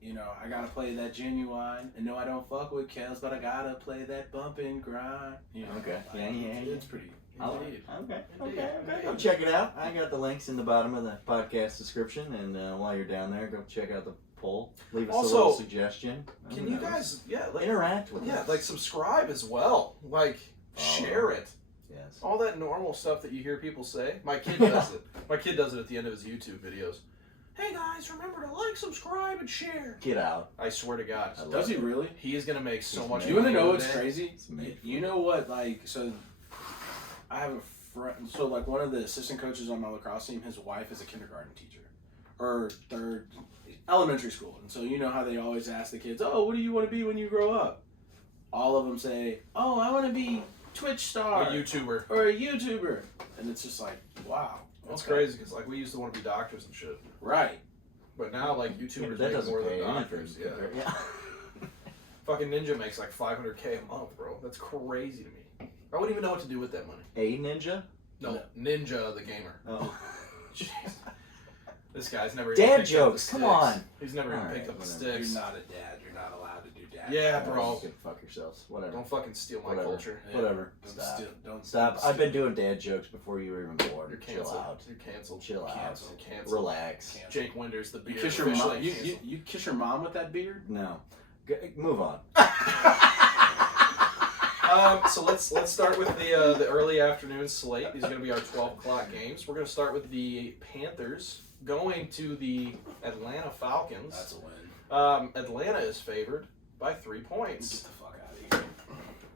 you know, I gotta play that Genuine, and no, I don't fuck with Kels, but I gotta play that bump and grind. You know, Okay. like, Yeah. It's pretty. Indeed. Okay. Indeed. Okay. Go check it out. I got the links in the bottom of the podcast description, and while you're down there, go check out the poll. Leave us Also, a little suggestion. Can you guys, interact with us? Yeah, like subscribe as well. Like share it. Yes. All that normal stuff that you hear people say. My kid does it. My kid does it at the end of his YouTube videos. Hey guys, remember to like, subscribe, and share. Get out. I swear to God. Does he really? He is gonna make so He's much made. You want to money know with what's it. crazy? It's made for You know what? Like, so I have a friend. So, like, one of the assistant coaches on my lacrosse team, his wife is a kindergarten teacher, or third elementary school. And so, you know how they always ask the kids, "Oh, what do you want to be when you grow up?" All of them say, "Oh, I want to be Twitch star, A YouTuber. or a YouTuber," and it's just like, wow, That's okay. crazy because like we used to want to be doctors and shit, right? but now like Yeah, YouTubers but that make doesn't more pay than anything. doctors. Yeah. Yeah. Fucking Ninja makes like $500K a month, bro. That's crazy to me. I wouldn't even know what to do with that money. A ninja? No, Ninja the gamer. Oh. Jeez. This guy's never Dad even picked jokes, up the come sticks. on. He's never even Alright, picked up the whatever. sticks. You're not a dad. You're not allowed to do dad. Yeah, jokes. bro. You can fuck yourselves. Whatever. Don't fucking steal my Whatever. culture. Yeah. Whatever. Don't Stop. steal- don't Stop. steal- I've been doing dad jokes before you were even born. You're Chill canceled. out. You're canceled. Chill out. Canceled. You're canceled. Relax. Canceled. Jake Winders, the You beard. kiss your mom. officially You canceled. kiss your mom with that beard? No. Move on. So let's start with the early afternoon slate. These are going to be our 12 o'clock games. We're going to start with the Panthers going to the Atlanta Falcons. That's a win. Atlanta is favored by 3 Get points, the fuck out of here.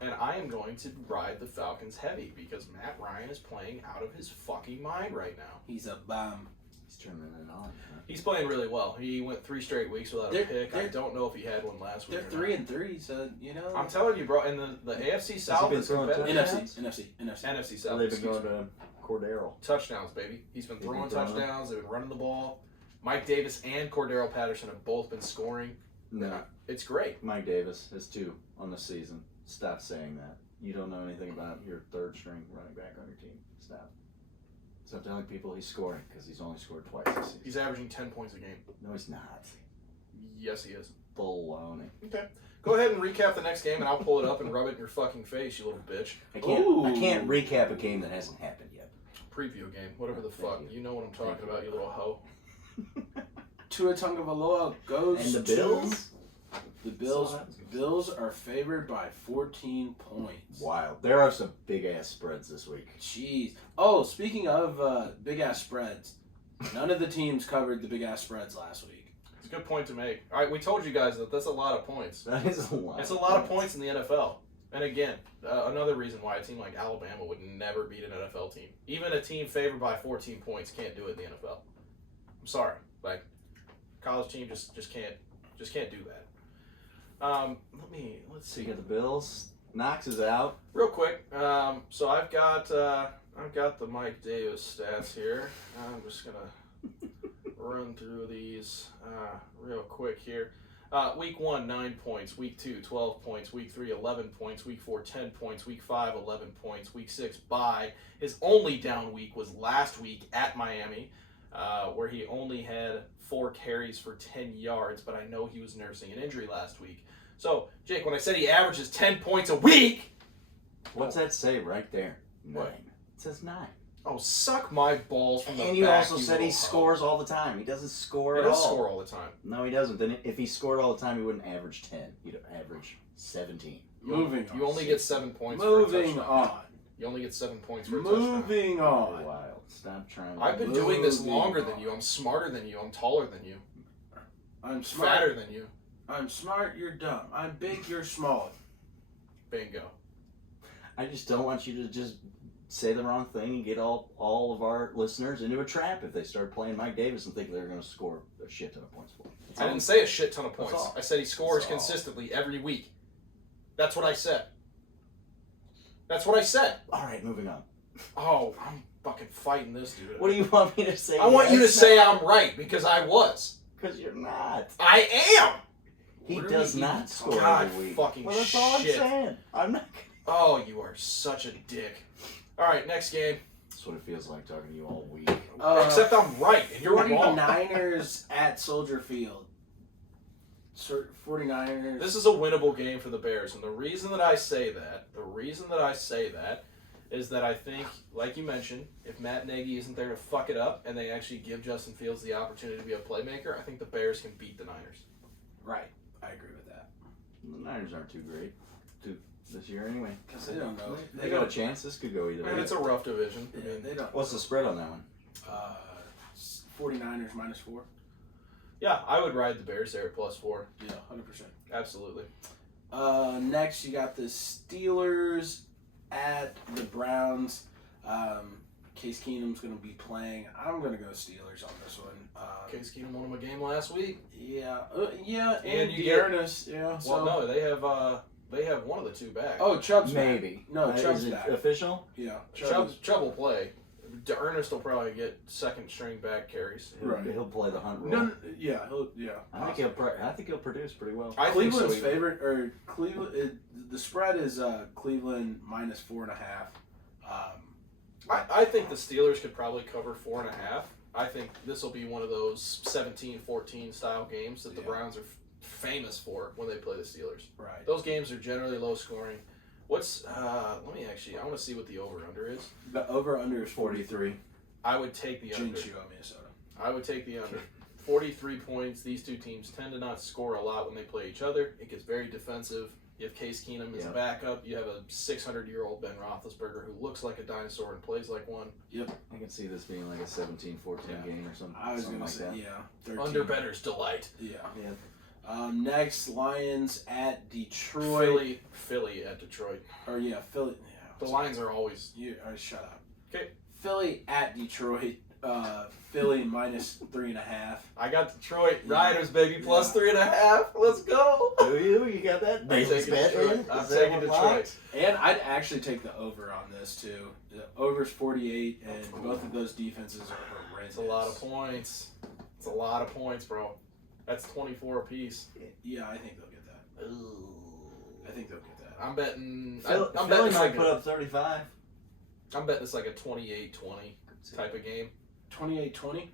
and I am going to ride the Falcons heavy because Matt Ryan is playing out of his fucking mind right now. He's a bum. He's turning it on. Huh? He's playing really well. He went 3 straight weeks without a They're- pick. I they're- don't know if he had one last week. They're or not. 3-3, so you know. I'm telling you, bro. And the AFC South been is throwing competitive. NFC. NFC So South. they've been excuse going me. to Cordero. Touchdowns, baby. He's been He's throwing been throwing them. touchdowns. They've been running the ball. Mike Davis and Cordero Patterson have both been scoring. No. It's great. Mike Davis has 2 on the season. Stop saying that. You don't know anything about your third string running back on your team. Stop. Stop telling people he's scoring because he's only scored twice this season. He's averaging 10 points a game. No, he's not. Yes, he is. Baloney. Okay. Go ahead and recap the next game, and I'll pull it up and rub it in your fucking face, you little bitch. I can't. I Ooh. can't recap a game that hasn't happened yet. Preview game, whatever the Thank fuck. you. You know what I'm Thank talking you. about, you little hoe. Tua Tagovailoa goes And the to- Bills. The Bills. So that was good. Bills are favored by 14 points. Wild. There are some big ass spreads this week. Jeez. Oh, speaking of big ass spreads, none of the teams covered the big ass spreads last week. It's a good point to make. All right, we told you guys that that's a lot of points. That is a lot. It's a lot of points in the NFL. And again, another reason why a team like Alabama would never beat an NFL team. Even a team favored by 14 points can't do it in the NFL. I'm sorry. Like, college team just can't do that. Let's So see. you got the Bills. Knox is out. Real quick, so I've got the Mike Davis stats here. I'm just gonna run through these real quick here. Week 1, 9 points. Week 2, 12 points. Week 3, 11 points. Week 4, 10 points. Week 5, 11 points. Week 6, bye. His only down week was last week at Miami, where he only had 4 carries for 10 yards, but I know he was nursing an injury last week. So, Jake, when I said he averages 10 points a week, What's that say right there? 9. What? It says 9. oh, suck my balls from the And you back, also said he little hoe. scores all the time. He doesn't score He at does all. score all the time. No, he doesn't. Then if he scored all the time, he wouldn't average 10. He'd average 17. Moving on. You only get 7 points Moving for a touchdown. on. You only get 7 points for a touchdown. Moving on. Wild. Stop trying. I've been doing this longer than you. I'm smarter than you. I'm taller than you. I'm smart. Fatter than you. I'm smart, you're dumb. I'm big, you're small. Bingo. I just don't want you to just say the wrong thing and get all of our listeners into a trap if they start playing Mike Davis and think they're going to score a shit ton of points for him. I didn't say a shit ton of points. all. I said he scores That's all. consistently every week. That's what I said. That's what I said. All right, moving on. Oh, I'm fucking fighting this dude. What do you want me to say? I want you to say I'm right because I was. Because you're not. I am. He What are does we not even score God every week. fucking Well, that's all I'm shit. saying. I'm not. Oh, you are such a dick. All right, next game. That's what it feels like talking to you all week. Except I'm right and you're wrong. 49ers at Soldier Field. 49ers. This is a winnable game for the Bears, and the reason that I say that is that I think, like you mentioned, if Matt Nagy isn't there to fuck it up and they actually give Justin Fields the opportunity to be a playmaker, I think the Bears can beat the Niners. Right. I agree with that. The Niners aren't too great this year anyway. Because they don't know. They got a chance. This could go either And way. it's a rough division. I Yeah, mean, they don't. What's the spread on that one? 49ers -4. yeah, I would ride the Bears there at +4. Yeah, 100%. Absolutely. Next, you got the Steelers at the Browns. Case Keenum's going to be playing. I'm going to go Steelers on this one. Case Keenum won him a game last week. Yeah, And you Dearness, yeah. Well, no, they have one of the two back. Oh, Chubb's back. Maybe. No, Is Chubb's it back. official? Yeah, Chubb will play. Ernest will probably get second string back carries. He'll play the hunt role. No, yeah. I think he'll produce pretty well. I think Cleveland's so. favorite, or Cleveland. The spread is Cleveland -4.5. I think the Steelers could probably cover 4.5. I think this will be one of those 17-14 style games that the Yeah. Browns are famous for when they play the Steelers. Right. Those games are generally low scoring. What's I want to see what the over under is. The over under is 43. I would take the under. Jinx you on Minnesota. I would take the under. 43 points. These two teams tend to not score a lot when they play each other. It gets very defensive. You have Case Keenum as a backup. You have a 600-year-old Ben Roethlisberger who looks like a dinosaur and plays like one. I can see this being like a 17-14 game or something. I was something gonna like say that. 13. Under better's delight. Yeah. Yeah. Next, Lions at Detroit. Philly at Detroit. Or Philly. Yeah. The Lions are always. Shut up. Okay. Philly at Detroit. Philly -3.5. I got Detroit Riders, baby, +3.5. Let's go. Do you? You got that? I'm Basis taking bet Detroit. in? I'm Is that taking one Detroit. locked? And I'd actually take the over on this too. The over's 48, and both of those defenses are horrendous. It's a lot of points. It's a lot of points, bro. That's 24 apiece. Yeah, I think they'll get that. Ooh. I think they'll get that. I'm betting. Philly I'm betting this might like put up 35. I'm betting it's like a 28-20 type of game. 28-20.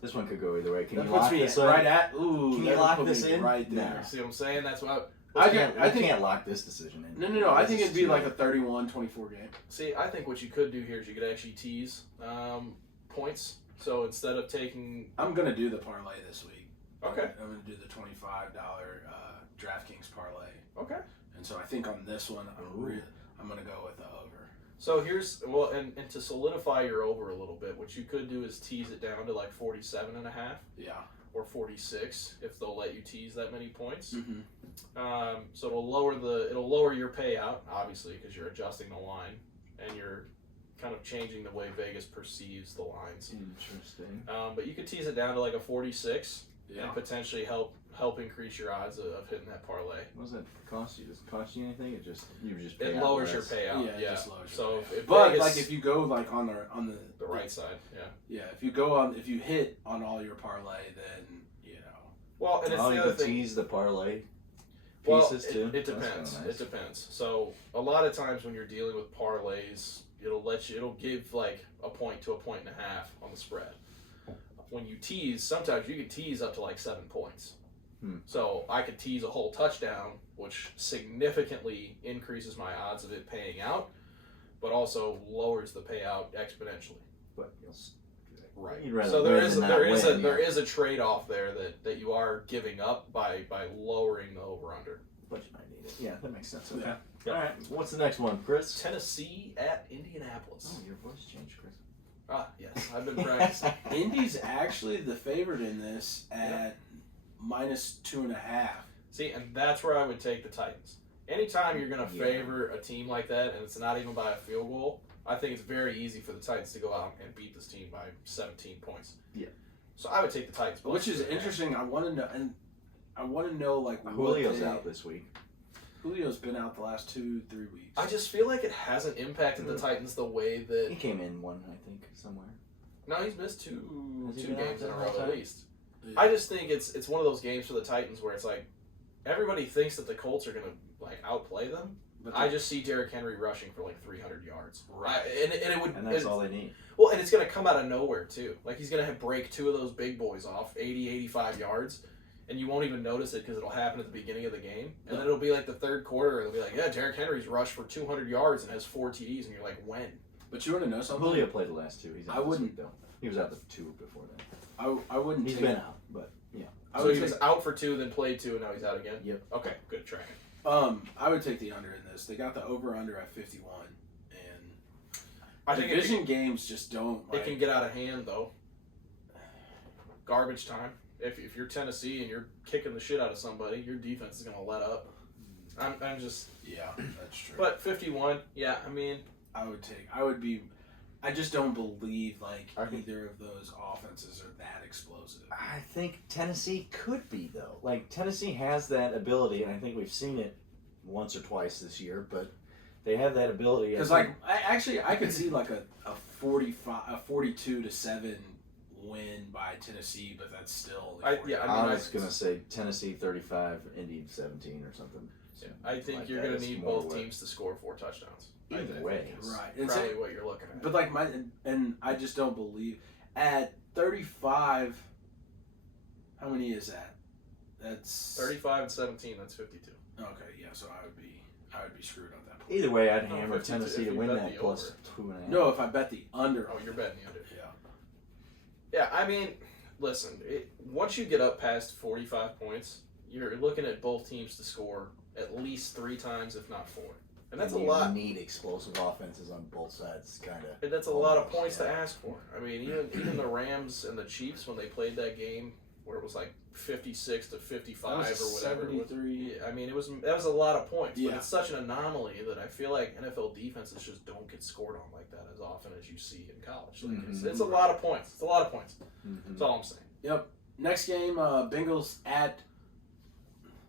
This one could go either way. Can That you puts lock me this right in? at. Ooh, Can you that would lock put this me in? right there. No. See what I'm saying? That's what. I We think can't lock this decision in. No. I This think is it'd be too like late. a 31-24 game. See, I think what you could do here is you could actually tease points. So instead of taking. I'm gonna do the parlay this week. Okay. I'm gonna do the $25 DraftKings parlay. Okay. And so I think on this one, I'm gonna go with the over. So and to solidify your over a little bit, what you could do is tease it down to like 47.5 Yeah. or 46 if they'll let you tease that many points. Mm-hmm. So it'll lower your payout obviously because you're adjusting the line and you're kind of changing the way Vegas perceives the lines. Interesting. But you could tease it down to like a 46 Yeah. and potentially help increase your odds of hitting that parlay. What does that cost you? Does it cost you anything? You just pay It out lowers your less? payout. Yeah, it just lowers your So payout. if But Vegas, like if you go like on the right side, yeah, if you hit on all your parlay, then Well, and it's Oh, the you other can thing. tease the parlay Well, pieces too? it That's depends. kinda nice. It depends. So a lot of times when you're dealing with parlays, it'll give like a point to a point and a half on the spread. When you tease, sometimes you can tease up to like 7 points. So I could tease a whole touchdown, which significantly increases my odds of it paying out, but also lowers the payout exponentially. But Right. You'd rather So win there than not win, there is a trade off there that you are giving up by lowering the over under. But you might need it. Yeah, that makes sense. Okay. Yeah. All right. What's the next one, Chris? Tennessee at Indianapolis. Oh, your voice changed, Chris. Ah, yes, I've been practicing. Indy's actually the favorite in this at -2.5. See, and that's where I would take the Titans. Anytime you're going to favor a team like that, and it's not even by a field goal, I think it's very easy for the Titans to go out and beat this team by 17 points. Yeah. So I would take the Titans. Which is interesting. I want to know like Julio's out this week. Julio's been out the last 2-3 weeks. I just feel like it hasn't impacted the Titans the way that. He came in one, I think, somewhere. No, he's missed two Has he been games out in a the whole row at time? least. Yeah. I just think it's one of those games for the Titans where it's like everybody thinks that the Colts are going to like outplay them. But I just see Derrick Henry rushing for like 300 yards. Right. And it would. And that's all they need. Well, and it's going to come out of nowhere, too. Like, he's going to break two of those big boys off, 80, 85 yards, and you won't even notice it because it'll happen at the beginning of the game. And then it'll be like the third quarter, and it'll be like, yeah, Derrick Henry's rushed for 200 yards and has 4 TDs, and you're like, when? But you want to know something? Julio played the last two. He's out I this wouldn't- week, though. He was out the two before that. I wouldn't. He's take, been out, but yeah. I So would he was take- out for 2, then played 2, and now he's out again? Yep. Okay, good tracking. I would take the under in this. They got the over/under at 51, and I think division games just don't. it can get out of hand, though. Garbage time. If you're Tennessee and you're kicking the shit out of somebody, your defense is going to let up. I'm just... Yeah, that's true. But 51, yeah, I mean... I just don't believe like I think- either of those offenses are that explosive. I think Tennessee could be, though. Like, Tennessee has that ability, and I think we've seen it once or twice this year, but they have that ability. Because like I could see like a 42-7 win by Tennessee, but that's still. I was going to say Tennessee 35, Indy 17 or something. Yeah, I think Like you're that going to is need more both what- teams to score 4 touchdowns. I Either think way. is Right. It's probably what you're looking at. But like I just don't believe at 35. How many is that? That's 35 and 17, that's 52. Okay, yeah. So I would be screwed on that point. Either way, I'd No, hammer 52 Tennessee if to you win bet that the plus over. 2.5. No, if I bet the under. Oh, you're betting the under. Yeah. Yeah, I mean, listen, once you get up past 45 points, you're looking at both teams to score at least 3 times, if not 4. And that's a lot. You need explosive offenses on both sides, kind of. And that's a lot of points to ask for. I mean, even the Rams and the Chiefs, when they played that game where it was like 56 to 55 or whatever. 73. I mean, that was a lot of points. Yeah. But it's such an anomaly that I feel like NFL defenses just don't get scored on like that as often as you see in college. Like it's a lot of points. It's a lot of points. That's all I'm saying. Yep. Next game, Bengals at.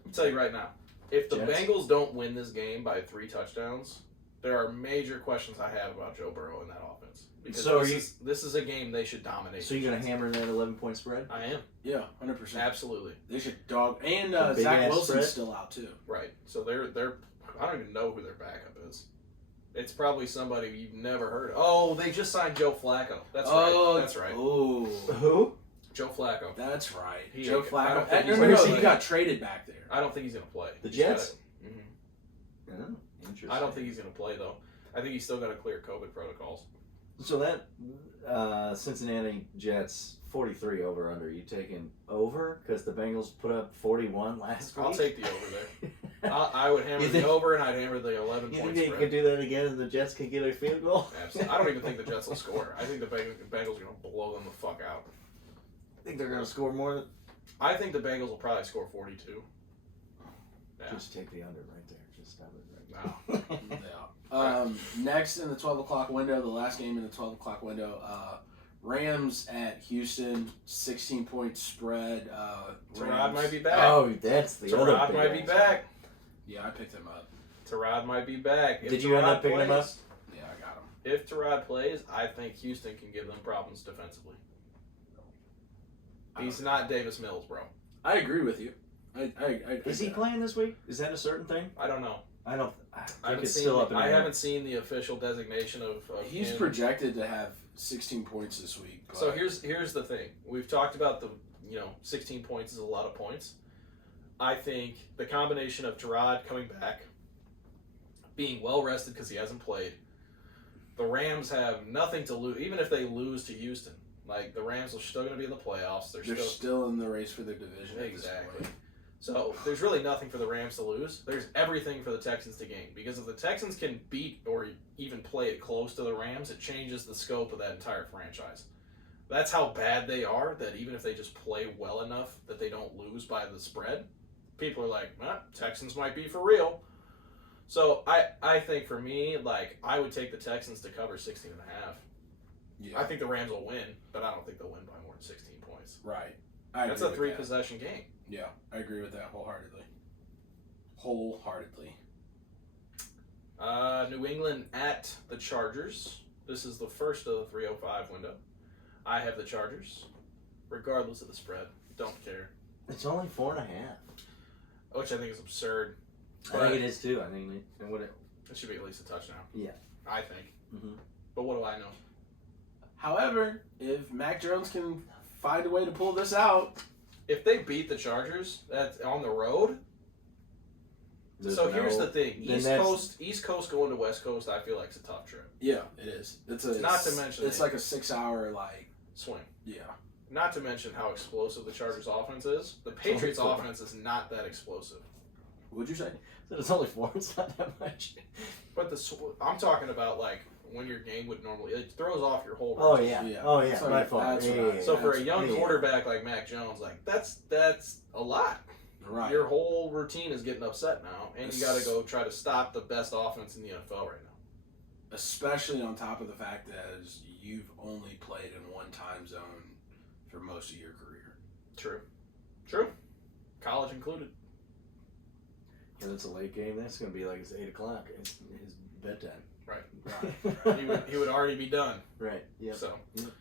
I'll tell you right now, if the Jets. Bengals don't win this game by 3 touchdowns, there are major questions I have about Joe Burrow in that offense. Because So this is a game they should dominate. So you're going to hammer that 11-point spread? I am. Yeah, 100%. Absolutely. They should dog and The big Zach ass Wilson's spread? still out too. Right. So they're I don't even know who their backup is. It's probably somebody you've never heard of. Oh, they just signed Joe Flacco. That's right. That's right. Oh, Who? Joe Flacco. that's right. He- Joe I don't think Flacco. he's No, gonna he play. got traded back there. I don't think he's going to play. The He's Jets? gotta- Mhm. Oh, interesting. I don't think he's going to play, though. I think he's still got to clear COVID protocols. So that Cincinnati Jets 43 over under. You taking over because the Bengals put up 41 last week? I'll take the over there. I would hammer You the think- over, and I'd hammer the You 11 think points they spread. could do that again and the Jets could get a field goal? Absolutely. I don't even think the Jets will score. I think the Bengals are going to blow them the fuck out. Think they're going to score more? I think the Bengals will probably score 42. Yeah. Just take the under right there. Just stop it right No. Yeah. Next in the 12 o'clock window, the last game in the 12 o'clock window, Rams at Houston, 16-point spread. Tyrod Rams. might be back. Oh, that's the other Tyrod big might be ass back. Yeah, I picked him up. Tyrod might be back. If Did you end Tyrod up picking him up? plays- Yeah, I got him. If Tyrod plays, I think Houston can give them problems defensively. He's not Davis Mills, bro. I agree with you. Is he playing this week? Is that a certain thing? I don't know. I think haven't it's seen still up in the I air. haven't seen the official designation of He's him. projected to have 16 points this week. But So here's the thing. We've talked about 16 points is a lot of points. I think the combination of Tyrod coming back, being well rested because he hasn't played, the Rams have nothing to lose. Even if they lose to Houston, like the Rams are still going to be in the playoffs. they're still in the race for their division. At this Exactly. point. So there's really nothing for the Rams to lose. There's everything for the Texans to gain. Because if the Texans can beat or even play it close to the Rams, it changes the scope of that entire franchise. That's how bad they are, that even if they just play well enough that they don't lose by the spread, people are like, Texans might be for real. So I think for me, like, I would take the Texans to cover 16.5. Yeah. I think the Rams will win, but I don't think they'll win by more than 16 points. Right. That's a 3-possession game. Yeah, I agree with that wholeheartedly. Wholeheartedly. New England at the Chargers. This is the first of the 305 window. I have the Chargers, regardless of the spread. Don't care. It's only 4.5. Which I think is absurd. I think it is too. I think It should be at least a touchdown. Yeah. I think. Mm-hmm. But what do I know? However, if Mac Jones can find a way to pull this out, If they beat the Chargers that's on the road, here's the thing: East Coast going to West Coast, I feel like it's a tough trip. yeah, it is. Not to mention it's like a 6-hour swing. Yeah. Not to mention how explosive the Chargers' offense is. The Patriots' offense is not that explosive. What'd you say? It's only 4. It's not that much. But I'm talking about like when your game would normally it throws off your whole. Oh routine. yeah. Oh yeah. So By far. that's Yeah, right. yeah, So yeah. for a young Yeah. quarterback like Mac Jones, like that's a lot. Right. Your whole routine is getting upset now, and you got to go try to stop the best offense in the NFL right now. Especially on top of the fact that you've only played in one time zone for most of your career. True. College included. Yeah, that's a late game. That's gonna be like it's 8 o'clock. It's his bedtime. Right. he would already be done. Right. Yeah. So, Yep.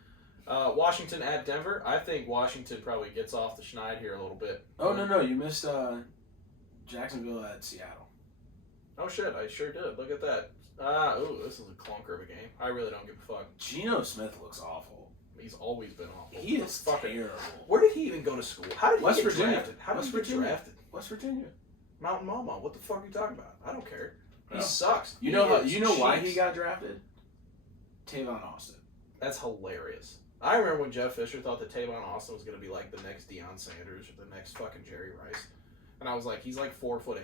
Washington at Denver. I think Washington probably gets off the schneid here a little bit. Oh no, you missed Jacksonville at Seattle. Oh shit, I sure did. Look at that. This is a clunker of a game. I really don't give a fuck. Geno Smith looks awful. He's always been awful. He is terrible. Where did he even go to school? How did he West get Virginia. drafted? How did West he get Virginia. drafted? West Virginia. Mountain Mama. What the fuck are you talking about? I don't care. He No. sucks. You know He is why cheeks. he got drafted? Tavon Austin. That's hilarious. I remember when Jeff Fisher thought that Tavon Austin was going to be like the next Deion Sanders or the next fucking Jerry Rice. And I was like, he's like 4'8".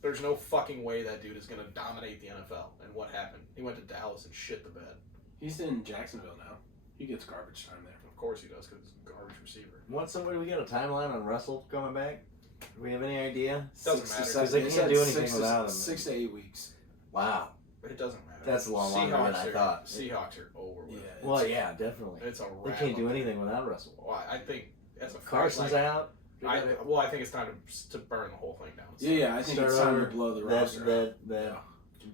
There's no fucking way that dude is going to dominate the NFL. And what happened? He went to Dallas and shit the bed. He's in Jacksonville now. He gets garbage time there. Of course he does because he's a garbage receiver. Do we got a timeline on Russell coming back? Do we have any idea? Doesn't matter. Because they can't do anything without him. 6 to 8 weeks. Wow. But it doesn't matter. That's a long longer than I thought. Seahawks are over with. Yeah. Well, yeah, definitely. It's a They wrap can't do up anything without Russell. Well, I think as a Carson's like, out. I think it's time to burn the whole thing down. Yeah, I think Start it's time over. to blow the roster. That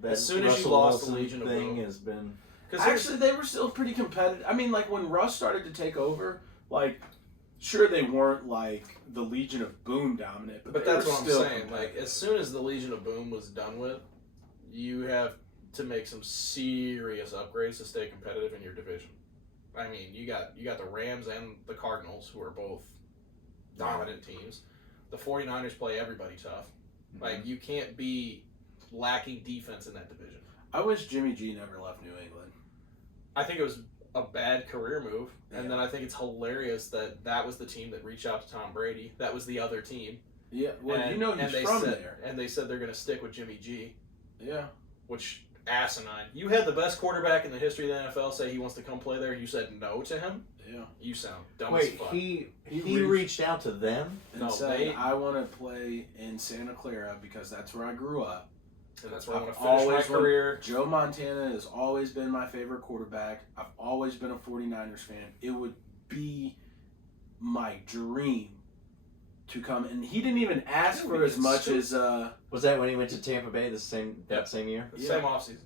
As soon as you Russell lost the Wilson Legion of thing Boom. has been. Actually, they were still pretty competitive. I mean, like when Russ started to take over, like sure they weren't like the Legion of Boom dominant, but they that's were what I'm still saying. Like competitive. as soon as the Legion of Boom was done with, you have to make some serious upgrades to stay competitive in your division. I mean, you got the Rams and the Cardinals, who are both dominant teams. The 49ers play everybody tough. Like you can't be lacking defense in that division. I wish Jimmy G never left New England. I think it was a bad career move, and Yeah. then I think it's hilarious that was the team that reached out to Tom Brady. That was the other team. Yeah, well, and, you know he's they from said, there. And they said they're going to stick with Jimmy G, Yeah. which asinine. You had the best quarterback in the history of the NFL say he wants to come play there. You said no to him. Yeah. You sound dumb Wait, as fuck. he He reached out to them. And No, said, I want to play in Santa Clara because that's where I grew up. and that's where I want to I've finish my always career. Joe Montana has always been my favorite quarterback. I've always been a 49ers fan. It would be my dream to come. And he didn't even ask That for would as be much stupid. as... Was that when he went to Tampa Bay that same year? The Same offseason.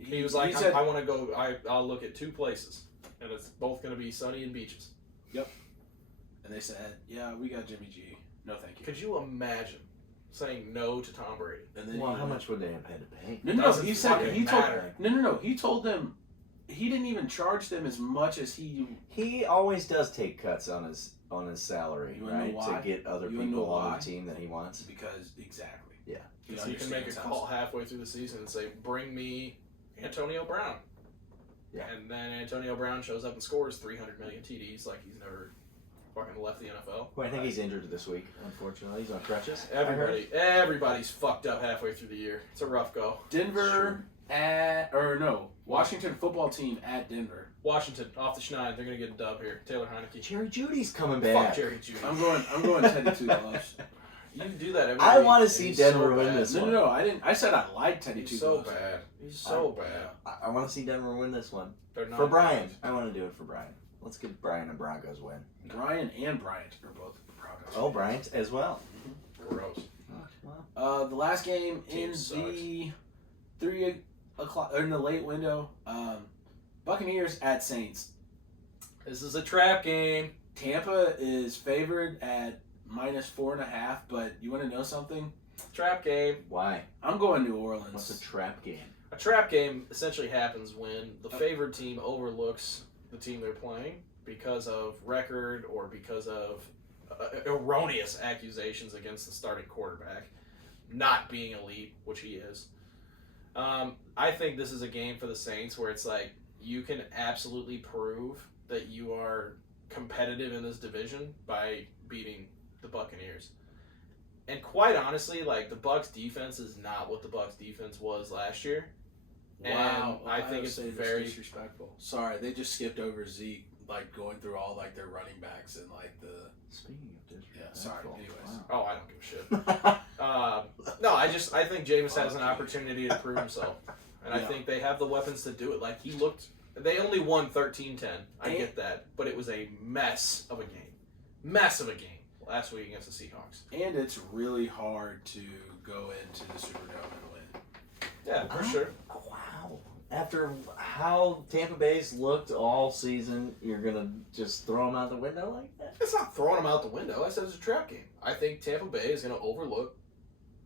He was like, said, I want to go. I'll look at two places, and it's both going to be sunny and beaches. and they said, yeah, we got Jimmy G. No, thank you. Could you imagine saying no to Tom Brady? And then Well, he how went- much would they have had to pay? No, Doesn't he said fucking he told matter. no. He told them he didn't even charge them as much as he. He always does take cuts on his salary, You wanna know right? why? To get other You wanna people know on why? the team that he wants. Because exactly. Yeah. He So you can make a understands call halfway through the season and say, "Bring me Antonio Brown." Yeah. And then Antonio Brown shows up and scores 300 million TDs like he's never. fucking left the NFL. Well, I think he's injured this week, unfortunately. He's on crutches. I heard. Everybody's fucked up halfway through the year. It's a rough go. Washington football team at Denver. Washington off the schneid. They're gonna get a dub here. Taylor Heineke. Jerry Judy's coming back. Fuck Jerry Judy. I'm going Teddy Two Gloves. You do that every I week. want to see He's Denver so win bad. this No, one. no, I didn't. I said I like Teddy Two He's so Gloves. bad. He's so bad. I want to see Denver win this one. They're not For Brian. I want to do it for Brian. Let's get Brian and Broncos win. Brian and Bryant are both Broncos. Oh, Bryant as well. Gross. The last game Team in sucks. the 3 o'clock or in the late window. Buccaneers at Saints. This is a trap game. Tampa is favored at -4.5. But you want to know something? Trap game. Why? I'm going New Orleans. What's a trap game? A trap game essentially happens when the favored team overlooks the team they're playing because of record or because of erroneous accusations against the starting quarterback not being elite, which he is. I think this is a game for the Saints where it's like you can absolutely prove that you are competitive in this division by beating the Buccaneers. And quite honestly, like the Bucs defense is not what the Bucs defense was last year. Wow, And I think it's very disrespectful. Sorry, they just skipped over Zeke, like going through all like their running backs and like the. Speaking of disrespectful. Sorry. Anyways, Oh, I don't give a shit. No, I think Jameis has an opportunity to prove himself, and I think they have the weapons to do it. Like he looked, they only won 13-10. I get that, but it was a mess of a game last week against the Seahawks. and it's really hard to go into the Superdome and win. Yeah, for sure. Wow. After how Tampa Bay's looked all season, you're going to just throw them out the window like that? It's not throwing them out the window. I said it's a trap game. I think Tampa Bay is going to overlook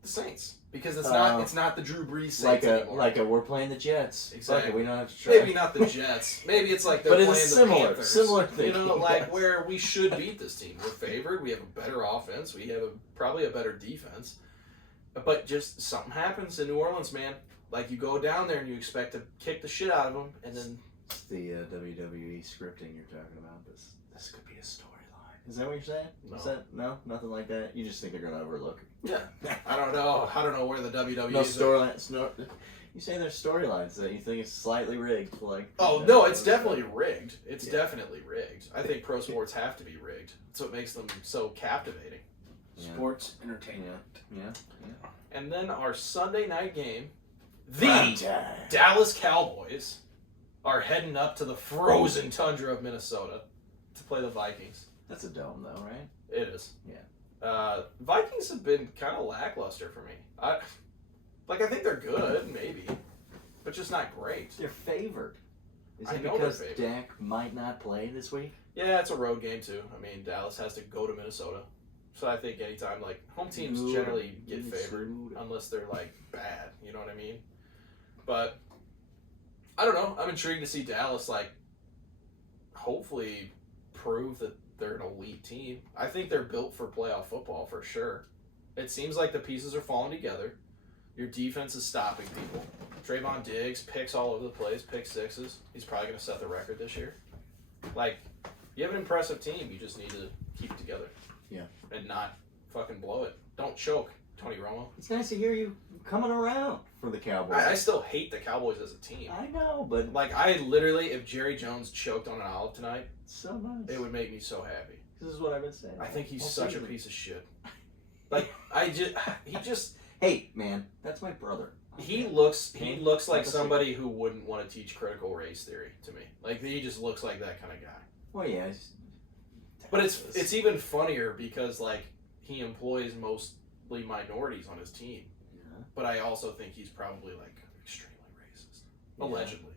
the Saints because it's not the Drew Brees Saints anymore. We're playing the Jets. Exactly. Okay, we don't have to try. Maybe not the Jets. Maybe it's like they're But playing it's the Panthers. similar You thinking, know, like yes. where we should beat this team. We're favored. We have a better offense. We have probably a better defense. But just something happens in New Orleans, man. Like you go down there and you expect to kick the shit out of them, and then It's the WWE scripting you're talking about. This could be a storyline. Is that what you're saying? No. Is that nothing like that? You just think they're going to overlook it? yeah, I don't know where the WWE No is. storylines. No. You say there's storylines that you think is slightly rigged, like. Oh no, it's definitely rigged. It's definitely rigged. I think pro sports have to be rigged. That's what makes them so captivating. Yeah. Sports entertainment. Yeah. And then our Sunday night game, Prime the time. Dallas Cowboys are heading up to the frozen tundra of Minnesota to play the Vikings. That's a dome, though, right? It is. Yeah. Vikings have been kind of lackluster for me. I think they're good, maybe, but just not great. They're favored. Is I it know because they're favored. Dak might not play this week? Yeah, it's a road game too. I mean, Dallas has to go to Minnesota. So I think anytime, like, home teams generally get favored unless they're, like, bad. You know what I mean? But, I don't know. I'm intrigued to see Dallas, like, hopefully prove that they're an elite team. I think they're built for playoff football for sure. It seems like the pieces are falling together. Your defense is stopping people. Trayvon Diggs, picks all over the place, pick sixes. He's probably going to set the record this year. Like, you have an impressive team. You just need to keep it together. Yeah. And not fucking blow it. Don't choke, Tony Romo. It's nice to hear you coming around for the Cowboys. I still hate the Cowboys as a team. I know, but Like, I literally, if Jerry Jones choked on an olive tonight, it's so nice. it would make me so happy. This is what I've been saying. I think he's all such a season. piece of shit. Like, he just, Hey, man, that's my brother. he looks Okay. like Have a somebody who wouldn't want to teach critical race theory to me. Like, he just looks like that kind of guy. Well, yeah. But it's even funnier because, like, he employs mostly minorities on his team. Yeah. But I also think he's probably, like, extremely racist. Yeah. Allegedly.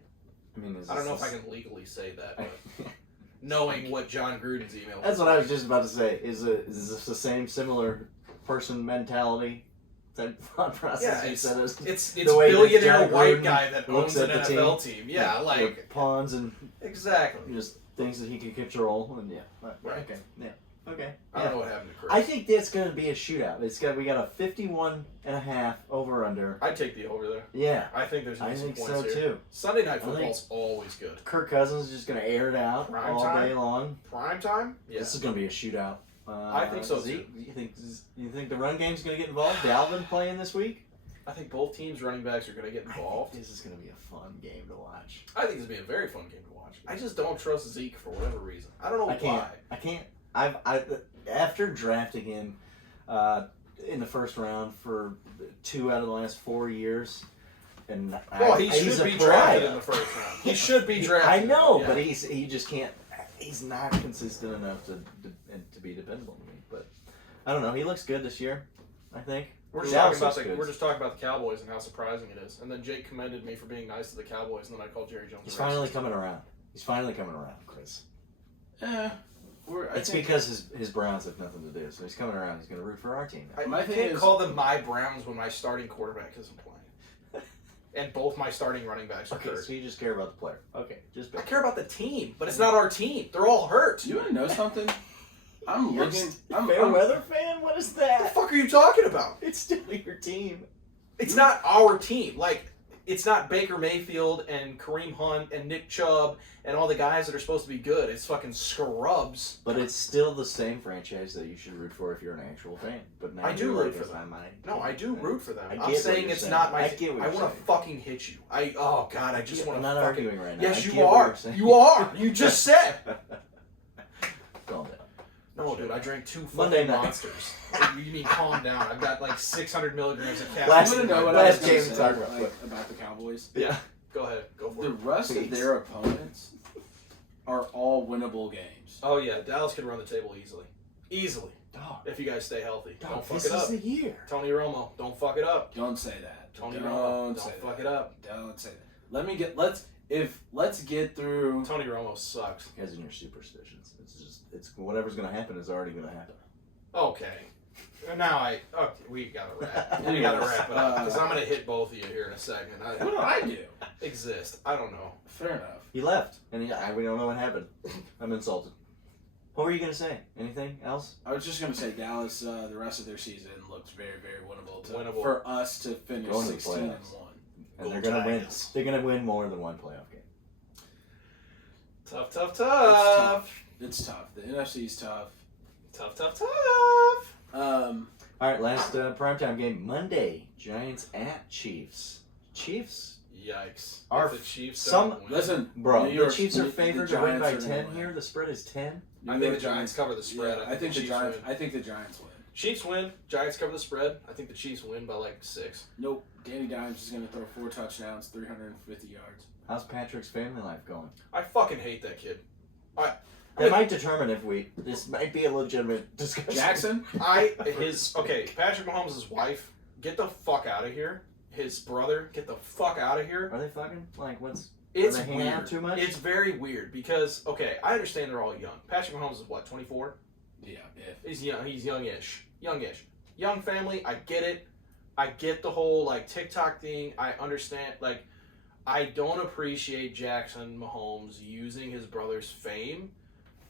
I mean, I don't know if I can legally say that, but knowing what John Gruden's email That's what I was just about to say. Is this the same similar person mentality type thought process? Yeah, you said it? it's the way that billionaire John white Gruden guy that looks owns an at the NFL team. Yeah, like, pawns and exactly. just things that he can control and yeah. Right. Okay. Yeah. Okay. I don't know what happened to Chris. I think that's going to be a shootout. We got a 51.5 over under. I'd take the over there. Yeah. I think there's I some think points so here. too. Sunday night football's always good. Kirk Cousins is just going to air it out Prime all time? day long. Prime time? Yeah. This is going to be a shootout. I think so Zeke, too. You think the run game's going to get involved? Dalvin playing this week? I think both teams' running backs are going to get involved. This is going to be a fun game to watch. I think this will be a very fun game to watch. I just don't trust Zeke for whatever reason. I don't know why. I can't. After drafting him in the first round for 2 out of the last 4 years, and He should be drafted in the first round. He should be drafted. I know, Yeah. but he just can't. He's not consistent enough to be dependable to me. But I don't know. He looks good this year, I think. We're just talking about the Cowboys and how surprising it is. And then Jake commended me for being nice to the Cowboys, and then I called Jerry Jones. He's finally coming around. Chris. It's because his Browns have nothing to do, so he's coming around. He's going to root for our team now. I can't call them my Browns when my starting quarterback isn't playing. And both my starting running backs are hurt. So you just care about the player. Okay, I care about the team, but it's not our team. They're all hurt. You want to know something? I'm looking. I'm fair weather fan. What is What the that? fuck are you talking about? It's still your team. It's not our team. Like, it's not Baker Mayfield and Kareem Hunt and Nick Chubb and all the guys that are supposed to be good. It's fucking scrubs. But it's still the same franchise that you should root for if you're an actual fan. But now I do you're root like, for them. No, I do root for them. I I'm get what saying you're it's saying. not my. I get what I you're want to saying. fucking hit you. Oh god, I just want I'm to. not arguing right now. Yes, I you get what are. you're saying. You are. You just said. Calm down. No, dude, I drank 2 Monday fucking night. monsters. You mean calm down? I've got like 600 milligrams of caffeine. Last- You want to know what last I was going game to to say talk about. about the Cowboys? Yeah, go ahead. Go for The it. rest Please. of their opponents are all winnable games. Oh yeah, Dallas can run the table easily. Easily. Dog, If you guys stay healthy. Don't fuck this it is up. the year. Tony Romo, don't fuck it up. Don't say that. Tony don't Romo, say don't fuck that. it up. Don't say that. Let's get through. Tony Romo sucks. You guys and your superstitions. It's whatever's gonna happen is already gonna happen. Okay. Now we gotta wrap. We gotta wrap it up because I'm gonna hit both of you here in a second. What did I do? Exist. I don't know. Fair enough. He left, and we don't know what happened. I'm insulted. What were you gonna say? Anything else? I was just gonna say Dallas. The rest of their season looks very, very winnable. Winnable. For us to finish Going to the 16-1. And Go they're gonna win. Tigers. They're gonna win more than one playoff game. Tough, tough, It's tough. tough. It's tough. The NFC's tough. Tough, tough, tough. All right, last primetime game Monday. Giants at Chiefs. Chiefs, Yikes. Our If the Chiefs some- don't win, Listen, bro. New York- The Chiefs are the favored to win Giants by are gonna 10 win. here. The spread is 10. New I think York the Giants cover the spread. Yeah, I think the Chiefs Giants. win. I think the Giants win. Chiefs win. Giants cover the spread. I think the Chiefs win by like 6. Nope. Danny Dimes is going to throw 4 touchdowns, 350 yards. How's Patrick's family life going? I fucking hate that kid. That might determine if this might be a legitimate discussion. Jackson? Patrick Mahomes' wife, get the fuck out of here. His brother, get the fuck out of here. Are they fucking like what's? It's are they hanging out weird. too much? It's very weird because I understand they're all young. Patrick Mahomes is what, 24? Yeah, if. He's young. He's youngish. Young family. I get it. I get the whole like TikTok thing. I understand. Like, I don't appreciate Jackson Mahomes using his brother's fame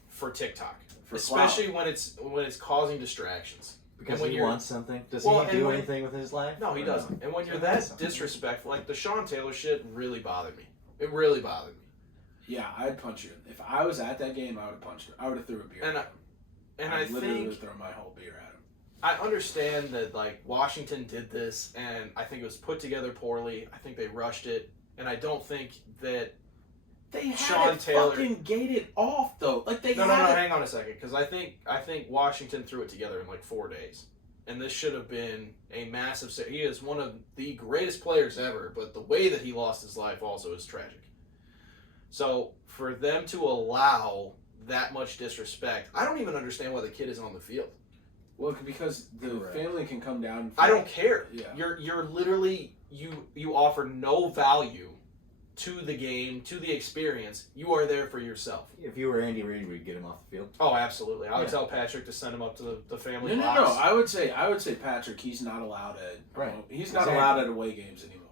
for TikTok, especially when it's causing distractions. Because when he you're- wants something. Does Well, he and do when- anything with his life? No, he Or doesn't. And when you're So that that's something. disrespectful, like the Sean Taylor shit really bothered me. It really bothered me. Yeah, I'd punch you. If I was at that game, I would have punched him. I would have threw a beer And at him. And I'd I literally think throw my whole beer at him. I understand that like Washington did this, and I think it was put together poorly. I think they rushed it, and I don't think that. They had Sean it Taylor- fucking gated off though. Like they No, had it. hang on a second, because I think Washington threw it together in like 4 days, and this should have been a massive. He is one of the greatest players ever, but the way that he lost his life also is tragic. So for them to allow that much disrespect, I don't even understand why the kid is on the field. Well, because the Correct. family can come down. I don't care. Yeah. You're literally you offer no value to the game, to the experience. You are there for yourself. If you were Andy Reid, would you get him off the field? Oh, absolutely. I would Yeah. tell Patrick to send him up to the family No. box. I would say Patrick. He's not allowed at. Right. He's not Exactly. allowed at away games anymore.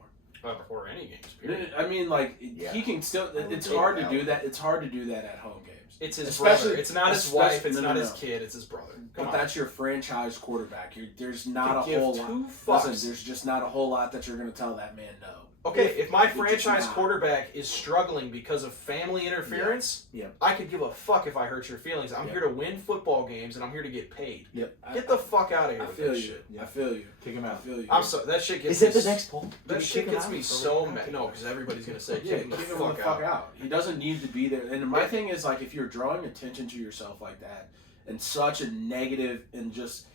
Or any games, period. I mean, like Yeah. he can still. I would It's take hard to that do one. that. It's hard to do that at home games. It's his Especially- brother. It's not his wife. It's no, not no, his no. kid. It's his brother. Come But on. that's your franchise quarterback. There's not Could a give whole two lot. fucks. Listen, there's just not a whole lot that you're going to tell that man no. Okay, if my It's just franchise not. quarterback is struggling because of family interference, Yeah. I could give a fuck if I hurt your feelings. I'm Yeah. here to win football games, and I'm here to get paid. Yep. Get the fuck out of here I with feel that you. shit. I feel you. Kick him I out. feel you. I'm sorry. That shit gets Is that me the next poll? That shit gets me so mad. No, because everybody's gonna say Yeah, kick him the kick him fuck the out. fuck out. He doesn't need to be there. And my thing is, like, if you're drawing attention to yourself like that, and such a negative and just,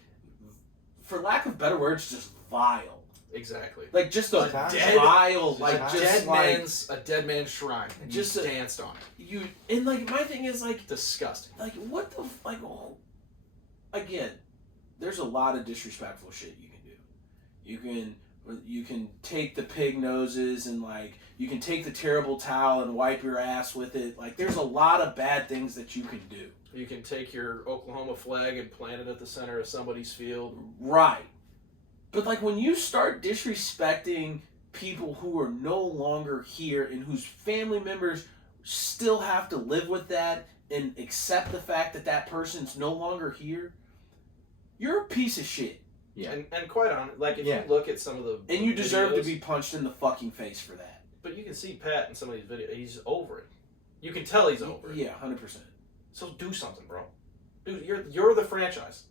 for lack of better words, just vile. Exactly. Like, just a Dead- vile, like, a just like, a dead man's shrine. And Just you a- danced on it. you, and like, my thing is, like, Disgusting. what the, like, oh, again, there's a lot of disrespectful shit you can do. You can take the pig noses and, like, you can take the terrible towel and wipe your ass with it. Like, there's a lot of bad things that you can do. You can take your Oklahoma flag and plant it at the center of somebody's field. Right. But, like, when you start disrespecting people who are no longer here and whose family members still have to live with that and accept the fact that that person's no longer here, you're a piece of shit. Yeah. And quite honest, like if Yeah. you look at some of the And you deserve to videos- be punched in the fucking face for that. But you can see Pat in some of these videos. He's over it. You can tell he's over it. Yeah, 100%. So do something, bro. Dude, you're the franchise.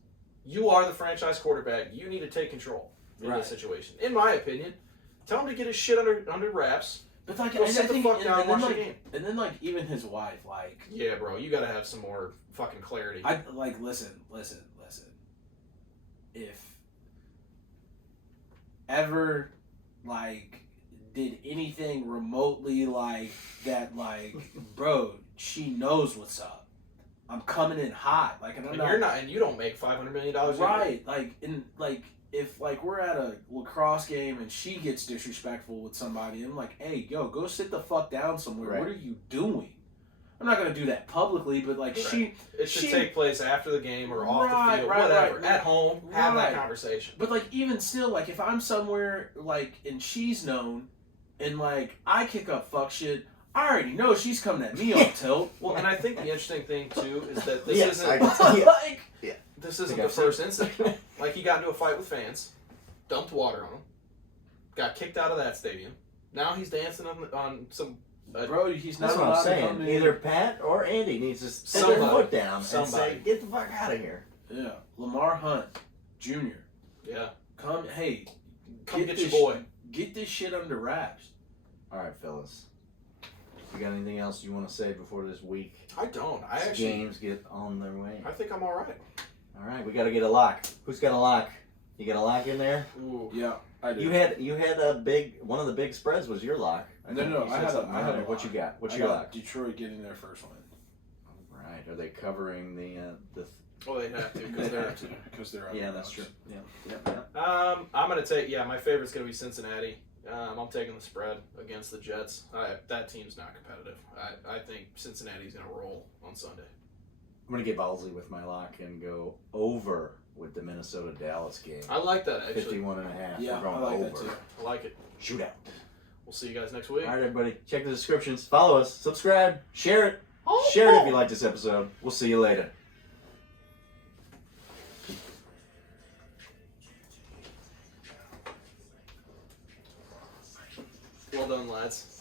You are the franchise quarterback. You need to take control in Right. this situation. In my opinion, tell him to get his shit under wraps. But, like, Go I sit the think, fuck down and then, watch the like, game. and then, like, even his wife, like, Yeah, bro. You got to have some more fucking clarity. I like listen. If ever like did anything remotely like that, like bro, she knows what's up. I'm coming in hot, like, and I'm and not, you're not, and you don't make $500 million a year. right. Like, in like if like we're at a lacrosse game and she gets disrespectful with somebody, I'm like, hey, yo, go sit the fuck down somewhere. Right. What are you doing? I'm not gonna do that publicly, but like Right. It should take place after the game or off Right, the field, right, whatever. right. At home, have that Right. conversation. But like even still, like if I'm somewhere like and she's known, and like I kick up fuck shit, I already know she's coming at me on tilt. Well, and I think the interesting thing too is that this Yes, isn't I can see it. Like, this isn't Think the I've seen first incident. Like he got into a fight with fans, dumped water on him, got kicked out of that stadium. Now he's dancing on some. bro, he's not That's what allowed I'm to come saying. in. Either Pat or Andy needs to set their Somebody. foot down and Somebody. say, "Get the fuck out of here." Yeah, Lamar Hunt, Jr. Yeah, Come, hey, come get your this boy. Get this shit under wraps. All right, fellas. You got anything else you want to say before this week? I don't. I These actually. games get on their way. I think I'm all right. All right, we got to get a lock. Who's got a lock? You got a lock in there? Ooh. Yeah, I do. You had a big one of the big spreads was your lock. No, think no, you I said had a- something I had a earlier. What lock. you got? What's I your got lock? Detroit getting their first win. All right, are they covering the? Oh, they have to because they're. Because they're Yeah, that's true. Yeah. I'm gonna take. Yeah, my favorite's gonna be Cincinnati. I'm taking the spread against the Jets. That team's not competitive. I think Cincinnati's gonna roll on Sunday. I'm gonna get ballsy with my lock and go over with the Minnesota Dallas game. I like that actually. 51 and a half. Yeah, We're going I like over. that too. I like it. Shootout. We'll see you guys next week. All right, everybody. Check the descriptions. Follow us. Subscribe. Share it. Share it if you like this episode. We'll see you later. Well done, lads.